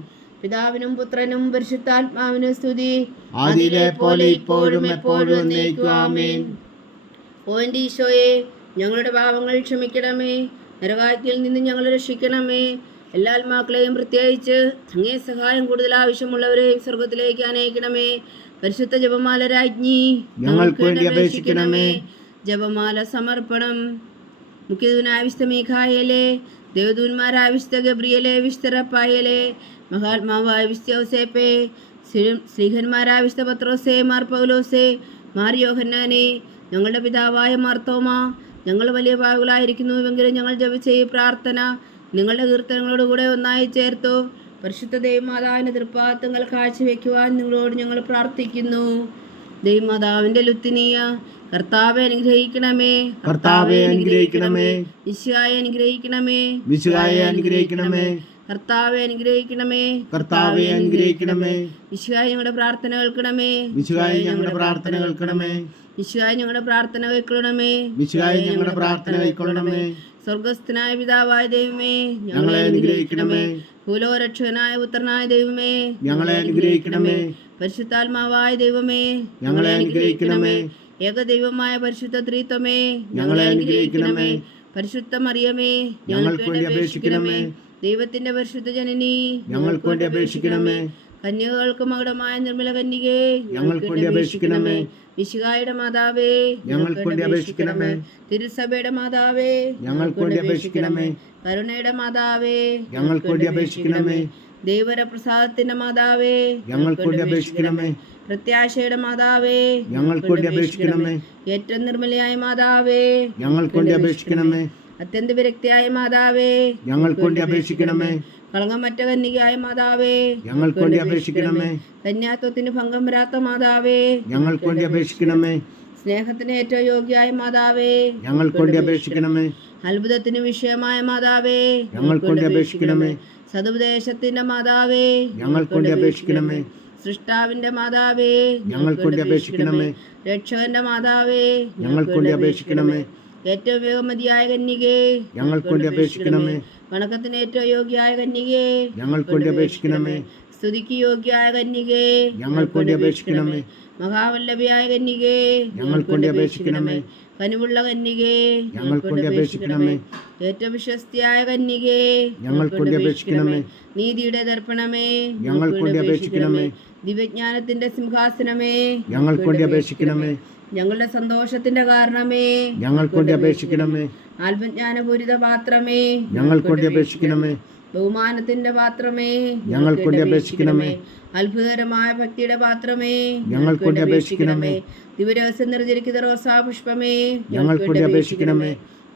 പിതാവിനും പുത്രനും പരിശുദ്ധാത്മാവിനും സ്തുതി, ആദിയിലെ പോലെ ഇപ്പോഴും എപ്പോഴും എന്നേക്കും. ആമേൻ. ഓ എൻ്റെ ഈശോയെ, ഞങ്ങളുടെ പാപങ്ങൾ ക്ഷമിക്കണമേ, നരകാഗ്നിയിൽ നിന്ന് ഞങ്ങളെ രക്ഷിക്കണമേ. എല്ലാ ആത്മാക്കളെയും പ്രത്യേകിച്ച് അങ്ങേ സഹായം കൂടുതൽ ആവശ്യമുള്ളവരെയും സ്വർഗത്തിലേക്ക് അനയിക്കണമേ. പരിശുദ്ധ ജപമാല രാജ്ഞി ഞങ്ങൾക്ക് വേണ്ടി അപേക്ഷിക്കണമേ. ജപമാല സമർപ്പണം. മുഖ്യദൂതനായ വിശുദ്ധ മീഖായേലേ, ദേവദൂതന്മാരായ വിശുദ്ധ ഗബ്രിയേലേ, വിശുദ്ധ റഫായേലേ, മഹാത്മാവായ വിശുദ്ധ യോസേപ്പേ, ശ്രീഹന്മാരായ വിശുദ്ധ പത്രോസേ, മാർ പൗലോസേ, മാർ യോഹന്നാനേ, ഞങ്ങളുടെ പിതാവായ മാർത്തോമ, ഞങ്ങൾ വലിയ പാപികളായിരിക്കുന്നുവെങ്കിലും ഞങ്ങൾ ജപിച്ച ഈ പ്രാർത്ഥന നിങ്ങളുടെ കീർത്തനങ്ങളോടുകൂടെ ഒന്നായി ചേർത്തു പരിശുദ്ധ ദൈവമാതാവിൻ്റെ തൃപ്പാദങ്ങൾ കാഴ്ചവെക്കുവാൻ നിങ്ങളോട് ഞങ്ങൾ പ്രാർത്ഥിക്കുന്നു. ദൈവമാതാവിൻ്റെ ലുത്തിനിയ കർത്താവെ അനുഗ്രഹിക്കണമേ, കർത്താവെ അനുഗ്രഹിക്കണമേ. ഈശോയെ അനുഗ്രഹിക്കണമേ, ഈശോയെ അനുഗ്രഹിക്കണമേ. കർത്താവെ അനുഗ്രഹിക്കണമേ, കർത്താവെ അനുഗ്രഹിക്കണമേ. ഈശോയെ ഞങ്ങളുടെ പ്രാർത്ഥന കേൾക്കണമേ, ഈശോയെ ഞങ്ങളുടെ പ്രാർത്ഥന കേൾക്കണമേ. ഈശോയെ ഞങ്ങളുടെ പ്രാർത്ഥന കേൾക്കണമേ, ഈശോയെ ഞങ്ങളുടെ പ്രാർത്ഥന കൈക്കൊള്ളണമേ. സ്വർഗസ്ഥനായ പിതാവായ ദൈവമേ, ഞങ്ങളെ അനുഗ്രഹിക്കണമേ. ഭൂലോരക്ഷകനായ പുത്രനായ ദൈവമേ, ഞങ്ങളെ അനുഗ്രഹിക്കണമേ. പരിശുദ്ധാത്മാവായ ദൈവമേ, ഞങ്ങളെ അനുഗ്രഹിക്കണമേ. ഏകദൈവമായ പരിശുദ്ധ ത്രിത്വമേ, ഞങ്ങളെ അനുഗ്രഹിക്കണമേ. പരിശുദ്ധ മറിയമേ, ഞങ്ങൾക്ക് വേണ്ടി അപേക്ഷിക്കണമേ. ദൈവത്തിന്റെ പരിശുദ്ധ ജനനി, ഞങ്ങൾക്ക് വേണ്ടി അപേക്ഷിക്കണമേ. കന്യകൾക്ക് മകുടമായ നിർമ്മല കന്യകേ, ഞങ്ങൾക്ക് വേണ്ടി അപേക്ഷിക്കണമേ. മിശിഹായുടെ മാതാവേ, ഞങ്ങൾക്ക് വേണ്ടി അപേക്ഷിക്കണമേ. തിരുസഭയുടെ മാതാവേ, ഞങ്ങൾക്ക് വേണ്ടി അപേക്ഷിക്കണമേ. കരുണയുടെ മാതാവേ, ഞങ്ങൾക്ക് വേണ്ടി അപേക്ഷിക്കണമേ. ദൈവരപ്രസാദത്തിന്റെ മാതാവേ, ഞങ്ങൾക്ക് വേണ്ടി അപേക്ഷിക്കണമേ. പ്രത്യാശയുടെ മാതാവേ, ഞങ്ങൾക്ക് വേണ്ടി അപേക്ഷിക്കണമേ. ഏറ്റവും നിർമ്മലയായ മാതാവേ, ഞങ്ങൾക്ക് വേണ്ടി അപേക്ഷിക്കണമേ. അത്യന്ത വിരക്തിയായ മാതാവേ, ഞങ്ങൾക്ക് വേണ്ടി അപേക്ഷിക്കണമേ. കളങ്കമറ്റ കന്യകയായ മാതാവേ, ഞങ്ങൾക്ക് വേണ്ടി അപേക്ഷിക്കണമേ. കന്യാത്വത്തിന് ഭംഗം വരാത്ത മാതാവേ, ഞങ്ങൾക്ക് വേണ്ടി അപേക്ഷിക്കണമേ. സ്നേഹത്തിന് ഏറ്റവും യോഗ്യയായ മാതാവേ, ഞങ്ങൾക്ക് വേണ്ടി അപേക്ഷിക്കണമേ. അത്ഭുതത്തിന് വിഷയമായ മാതാവേ, ഞങ്ങൾക്ക് വേണ്ടി അപേക്ഷിക്കണമേ. സതുപദേശത്തിന്റെ മാതാവേ, ഞങ്ങൾക്ക് വേണ്ടി അപേക്ഷിക്കണമേ. സൃഷ്ടാവിന്റെ മാതാവേ, ഞങ്ങൾക്ക് വേണ്ടി അപേക്ഷിക്കണമേ. രക്ഷകന്റെ മാതാവേ, ഞങ്ങൾക്ക് വേണ്ടി അപേക്ഷിക്കണമേ. ഏറ്റവും വേഗമതിയായ കന്യകേ, ഞങ്ങൾക്ക് വേണ്ടി അപേക്ഷിക്കണമേ. വണക്കത്തിന് ഏറ്റവും യോഗ്യയായ കന്യകേ, ഞങ്ങൾക്ക് വേണ്ടി അപേക്ഷിക്കണമേ. സ്തുതിക്ക് യോഗ്യയായ കന്യകേ, ഞങ്ങൾക്ക് വേണ്ടി അപേക്ഷിക്കണമേ. മഹാവല്ലഭിയായ കന്യകേ, ഞങ്ങൾക്ക് വേണ്ടി അപേക്ഷിക്കണമേ. കനിവുള്ള കന്യകേ, ഞങ്ങൾക്ക് വേണ്ടി അപേക്ഷിക്കണമേ. ഏറ്റവും വിശ്വസ്തിയായ കന്യകേ, ഞങ്ങൾക്ക് വേണ്ടി അപേക്ഷിക്കണമേ. നീതിയുടെ ദർപ്പണമേ, ഞങ്ങൾക്ക് വേണ്ടി അപേക്ഷിക്കണമേ. ദിവ്യജ്ഞാനത്തിന്റെ സിംഹാസനമേ, ഞങ്ങൾക്ക് വേണ്ടി അപേക്ഷിക്കണമേ. ഞങ്ങളുടെ സന്തോഷത്തിന്റെ കാരണമേ, ഞങ്ങൾക്ക് വേണ്ടി അപേക്ഷിക്കണമേ. ആത്മജ്ഞാനപൂരിത പാത്രമേ, ഞങ്ങൾക്ക് വേണ്ടി അപേക്ഷിക്കണമേ. ബഹുമാനത്തിന്റെ പാത്രമേ, ഞങ്ങൾക്ക് വേണ്ടി അപേക്ഷിക്കണമേ. അത്ഭുതകരമായ ഭക്തിയുടെ പാത്രമേ, ഞങ്ങൾക്ക് വേണ്ടി അപേക്ഷിക്കണമേ. ദിവരഹസ്യം നിർജ്ജരിക്കുന്ന റോസാ പുഷ്പമേ, ഞങ്ങൾക്ക് വേണ്ടി അപേക്ഷിക്കണമേ.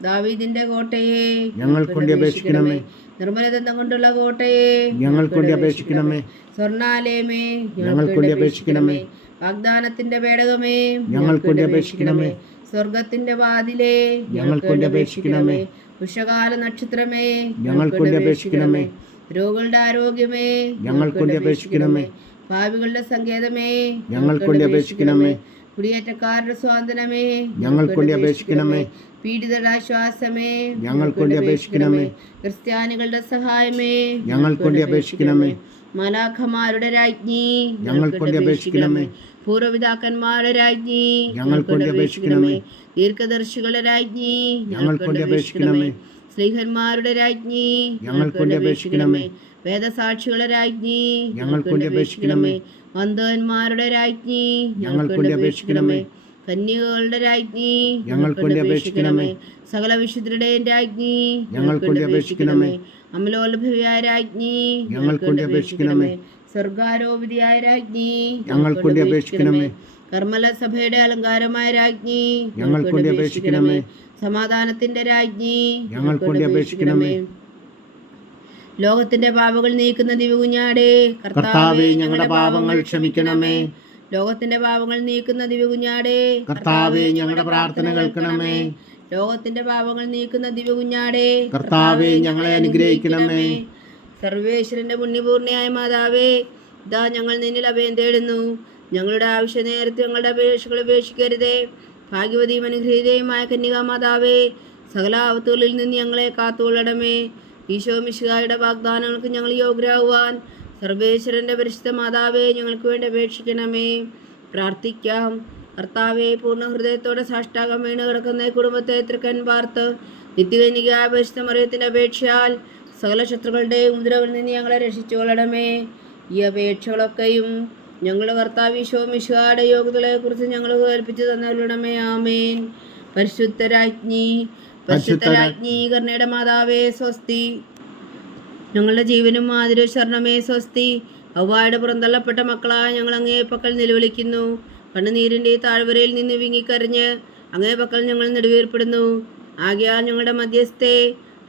ദാവീദിന്റെ കോട്ടയെ, ഞങ്ങൾക്ക് വേണ്ടി അപേക്ഷിക്കണമേ. നിർമ്മലദന്തം കൊണ്ടുള്ള കോട്ടയെ, ഞങ്ങൾക്ക് വേണ്ടി അപേക്ഷിക്കണമേ. സ്വർണാലയമേ, ഞങ്ങൾക്ക് വേണ്ടി അപേക്ഷിക്കണമേ. വാഗ്ദാനത്തിന്റെ പേടകമേ, ഞങ്ങൾക്ക് വേണ്ടി അപേക്ഷിക്കണമേ. സ്വർഗത്തിന്റെ വാതിലേ, ഞങ്ങൾക്ക് വേണ്ടി അപേക്ഷിക്കണമേ. ഉഷകാല നക്ഷത്രമേ, ഞങ്ങൾക്ക് വേണ്ടി അപേക്ഷിക്കണമേ. രോഗികളുടെ ആരോഗ്യമേ, ഞങ്ങൾക്ക് വേണ്ടി അപേക്ഷിക്കണമേ. ഭാവികളുടെ സങ്കേതമേ, ഞങ്ങൾക്ക് വേണ്ടി അപേക്ഷിക്കണമേ. കുടിയേറ്റക്കാരുടെ സ്വാതന്ത്ര്യമേ, ഞങ്ങൾക്ക് വേണ്ടി അപേക്ഷിക്കണമേ. പീഡിതരുടെ ആശ്വാസമേ, ഞങ്ങൾക്ക് വേണ്ടി അപേക്ഷിക്കണമേ. ക്രിസ്ത്യാനികളുടെ സഹായമേ, ഞങ്ങൾക്ക് വേണ്ടി അപേക്ഷിക്കണമേ. മലാഖമാരുടെ രാജ്ഞി, ഞങ്ങൾക്ക് വേണ്ടി അപേക്ഷിക്കണമേ. പൂർവ്വപിതാക്കന്മാരുടെ രാജ്ഞി, ഞങ്ങൾക്ക് വേണ്ടി അപേക്ഷിക്കണമേ. ദീർഘദർശികളുടെ രാജ്ഞി, ഞങ്ങൾക്ക് വേണ്ടി അപേക്ഷിക്കണമേ. സ്ലീഹന്മാരുടെ രാജ്ഞി, ഞങ്ങൾക്ക് വേണ്ടി അപേക്ഷിക്കണമേ. വേദസാക്ഷികളുടെ രാജ്ഞി, ഞങ്ങൾക്ക് വേണ്ടി അപേക്ഷിക്കണമേ. വന്ധവന്മാരുടെ രാജ്ഞി, ഞങ്ങൾക്ക് വേണ്ടി അപേക്ഷിക്കണമേ. കന്യകകളുടെ രാജ്ഞി, ഞങ്ങൾക്ക് വേണ്ടി അപേക്ഷിക്കണമേ. സകല വിശുദ്ധരുടെയും രാജ്ഞി, ഞങ്ങൾക്ക് വേണ്ടി അപേക്ഷിക്കണമേ. അമലോത്ഭവിയായ രാജ്ഞി, ഞങ്ങൾക്ക് വേണ്ടി അപേക്ഷിക്കണമേ. സ്വർഗാരോപിതയായ രാജ്ഞി, ഞങ്ങൾക്ക് വേണ്ടി അപേക്ഷിക്കണമേ. കർമ്മല സഭയുടെ അലങ്കാരമായ രാജ്ഞി, ഞങ്ങൾക്ക് വേണ്ടി അപേക്ഷിക്കണമേ. സമാധാനത്തിന്റെ രാജ്ഞി, ഞങ്ങൾക്ക് വേണ്ടി അപേക്ഷിക്കണമേ. ലോകത്തിന്റെ പാപങ്ങൾ നീക്കുന്ന ദിവ്യകുഞ്ഞാടേ, കർത്താവേ, ഞങ്ങളുടെ പാപങ്ങൾ ക്ഷമിക്കണമേ. ലോകത്തിന്റെ പാപങ്ങൾ നീക്കുന്ന ദിവ്യകുഞ്ഞാടേ, കർത്താവേ, ഞങ്ങളുടെ പ്രാർത്ഥന കേൾക്കണമേ. ലോകത്തിന്റെ പാപങ്ങൾ നീക്കുന്ന ദിവ്യകുഞ്ഞാടേ, കർത്താവേ, ഞങ്ങളെ അനുഗ്രഹിക്കണമേ. സർവേശ്വരന്റെ പുണ്യപൂർണ്ണയായ മാതാവേ, ഇതാ ഞങ്ങൾ നിന്നിൽ അഭയം തേടുന്നു. ഞങ്ങളുടെ ആവശ്യ നേരത്തെ ഞങ്ങളുടെ അപേക്ഷകൾ ഉപേക്ഷിക്കരുതേ. ഭാഗ്യവതിയും അനുഗ്രഹീതയുമായ കന്യകാ മാതാവേ, സകല ആപത്തുകളിൽ നിന്ന് ഞങ്ങളെ കാത്തുകൊള്ളണമേ. ഈശോ മിശിഹായുടെ വാഗ്ദാനങ്ങൾക്ക് ഞങ്ങൾ യോഗ്യരാകുവാൻ സർവേശ്വരന്റെ പരിശുദ്ധ മാതാവേ, ഞങ്ങൾക്ക് വേണ്ടി അപേക്ഷിക്കണമേ. പ്രാർത്ഥിക്കാം. കർത്താവെ, പൂർണ്ണ ഹൃദയത്തോടെ സാഷ്ടാംഗം വീണ് കിടക്കുന്ന ഈ കുടുംബത്തെ തൃക്കൻ പാർത്ത് നിത്യകന്യകയായ പരിശുദ്ധ മറിയത്തിന്റെ അപേക്ഷയാൽ സകല ശത്രുക്കളുടെയും ഉപദ്രവങ്ങളിൽ നിന്ന് ഞങ്ങളെ രക്ഷിച്ചുകൊള്ളണമേ. ഈ അപേക്ഷകളൊക്കെയും ഞങ്ങളുടെ കർത്താവ് ഈശോ മിശിഹായുടെ യോഗ്യതകളെക്കുറിച്ച് ഞങ്ങൾ കേൾപ്പിച്ചു തന്നരുളണമേ. ആമേൻ. പരിശുദ്ധരാജ്ഞി, പരിശുദ്ധരാജ്ഞി, കരുണയുടെ മാതാവേ സ്വസ്തി. ഞങ്ങളുടെ ജീവനും മാതിരി ശരണമേ സ്വസ്തി. അവ്വായുടെ പുറന്തള്ളപ്പെട്ട മക്കളായ ഞങ്ങൾ അങ്ങേ പക്കൽ നിലവിളിക്കുന്നു. കണ്ണുനീരിൻ്റെ താഴ്വരയിൽ നിന്ന് വിങ്ങിക്കരഞ്ഞ് അങ്ങേ പക്കൽ ഞങ്ങൾ നെടുവീർപ്പെടുന്നു. ആകയാൽ ഞങ്ങളുടെ മധ്യസ്ഥേ,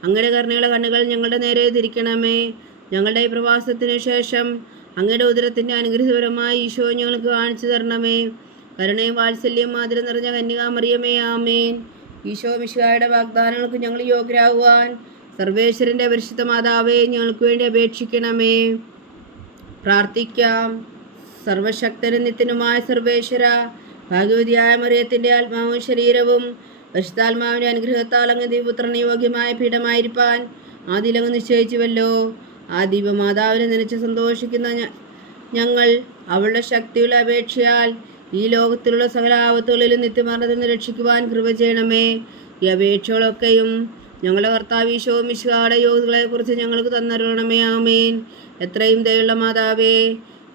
അങ്ങയുടെ കരുണയുടെ കണ്ണുകൾ ഞങ്ങളുടെ നേരെ തിരിക്കണമേ. ഞങ്ങളുടെ ഈ പ്രവാസത്തിന് ശേഷം അങ്ങയുടെ ഉദരത്തിൻ്റെ അനുഗ്രഹപരമായി ഈശോ ഞങ്ങൾക്ക് കാണിച്ചു തരണമേ. കരുണയും വാത്സല്യവും മാതിരി നിറഞ്ഞ കന്യകാമറിയമേ, ആമേൻ. ഈശോ മിശിഹായുടെ വാഗ്ദാനങ്ങൾക്ക് ഞങ്ങൾ യോഗ്യരാകുവാൻ സർവേശ്വരൻ്റെ പരിശുദ്ധ മാതാവേ, ഞങ്ങൾക്ക് വേണ്ടി അപേക്ഷിക്കണമേ. പ്രാർത്ഥിക്കാം. സർവശക്തനും നിത്യനുമായ സർവേശ്വര, ഭാഗ്യവതിയായ മറിയത്തിൻ്റെ ആത്മാവും ശരീരവും പരിശുദ്ധാത്മാവിൻ്റെ അനുഗ്രഹത്താൽ അങ്ങ് ദൈവപുത്രന് യോഗ്യമായ പീഠമായിരിക്കാൻ ആദിലങ്ങ് നിശ്ചയിച്ചുവല്ലോ. ആ ദൈവമാതാവിനെ നനച്ച് സന്തോഷിക്കുന്ന ഞങ്ങൾ അവളുടെ ശക്തിയുള്ള അപേക്ഷയാൽ ഈ ലോകത്തിലുള്ള സകല ആപത്തുകളിലും നിത്യമരണത്തിൽ നിന്ന് രക്ഷിക്കുവാൻ കൃപ ചെയ്യണമേ. ഈ അപേക്ഷകളൊക്കെയും ഞങ്ങളുടെ കർത്താവ് ഈശോ മിശിഹായുടെ യോഗ്യതകളെക്കുറിച്ച് ഞങ്ങൾക്ക് തന്നരുളണമേ. ആമേൻ. എത്രയും ദയുള്ള മാതാവേ,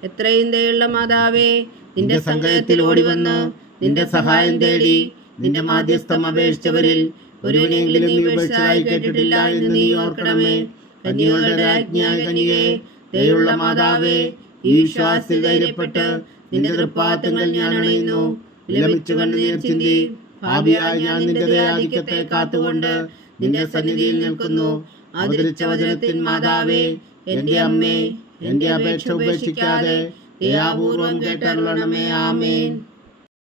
എത്രയും ദയുള്ള മാതാവേ, നിന്റെ സങ്കേതത്തിൽ ഓടിവന്ന് നിന്റെ സഹായം തേടി നിന്റെ മാധ്യസ്ഥം അപേക്ഷിച്ചവരിൽ ഒരുവനെങ്കിലും നീ ഉപേക്ഷിച്ചതായി കേട്ടിട്ടില്ല എന്ന് നീ ഓർക്കണമേ. കന്യകളുടെ രാജ്ഞിയായ കന്യകേ, ദയുള്ള മാതാവേ, ഈ വിശ്വാസത്തിൽ ധൈര്യപ്പെട്ട് നിന്റെ തൃപ്പാദങ്ങൾ ഞാൻ അണയുന്നു. വിലപിച്ചു കണ്ണുനീർ ചിന്തി പാപിയായ ഞാൻ നിന്റെ ദയാധിക്യത്തെ കാത്തുകൊണ്ട് നിന്റെ സന്നിധിയിൽ നിൽക്കുന്നു. അവതരിച്ച വചനത്തിൻ മാതാവേ, എന്റെ അമ്മേ, എന്റെ അപേക്ഷ ഉപേക്ഷിക്കാതെ ദയാപൂർവം കേട്ടരുളണമേ. ആമേൻ.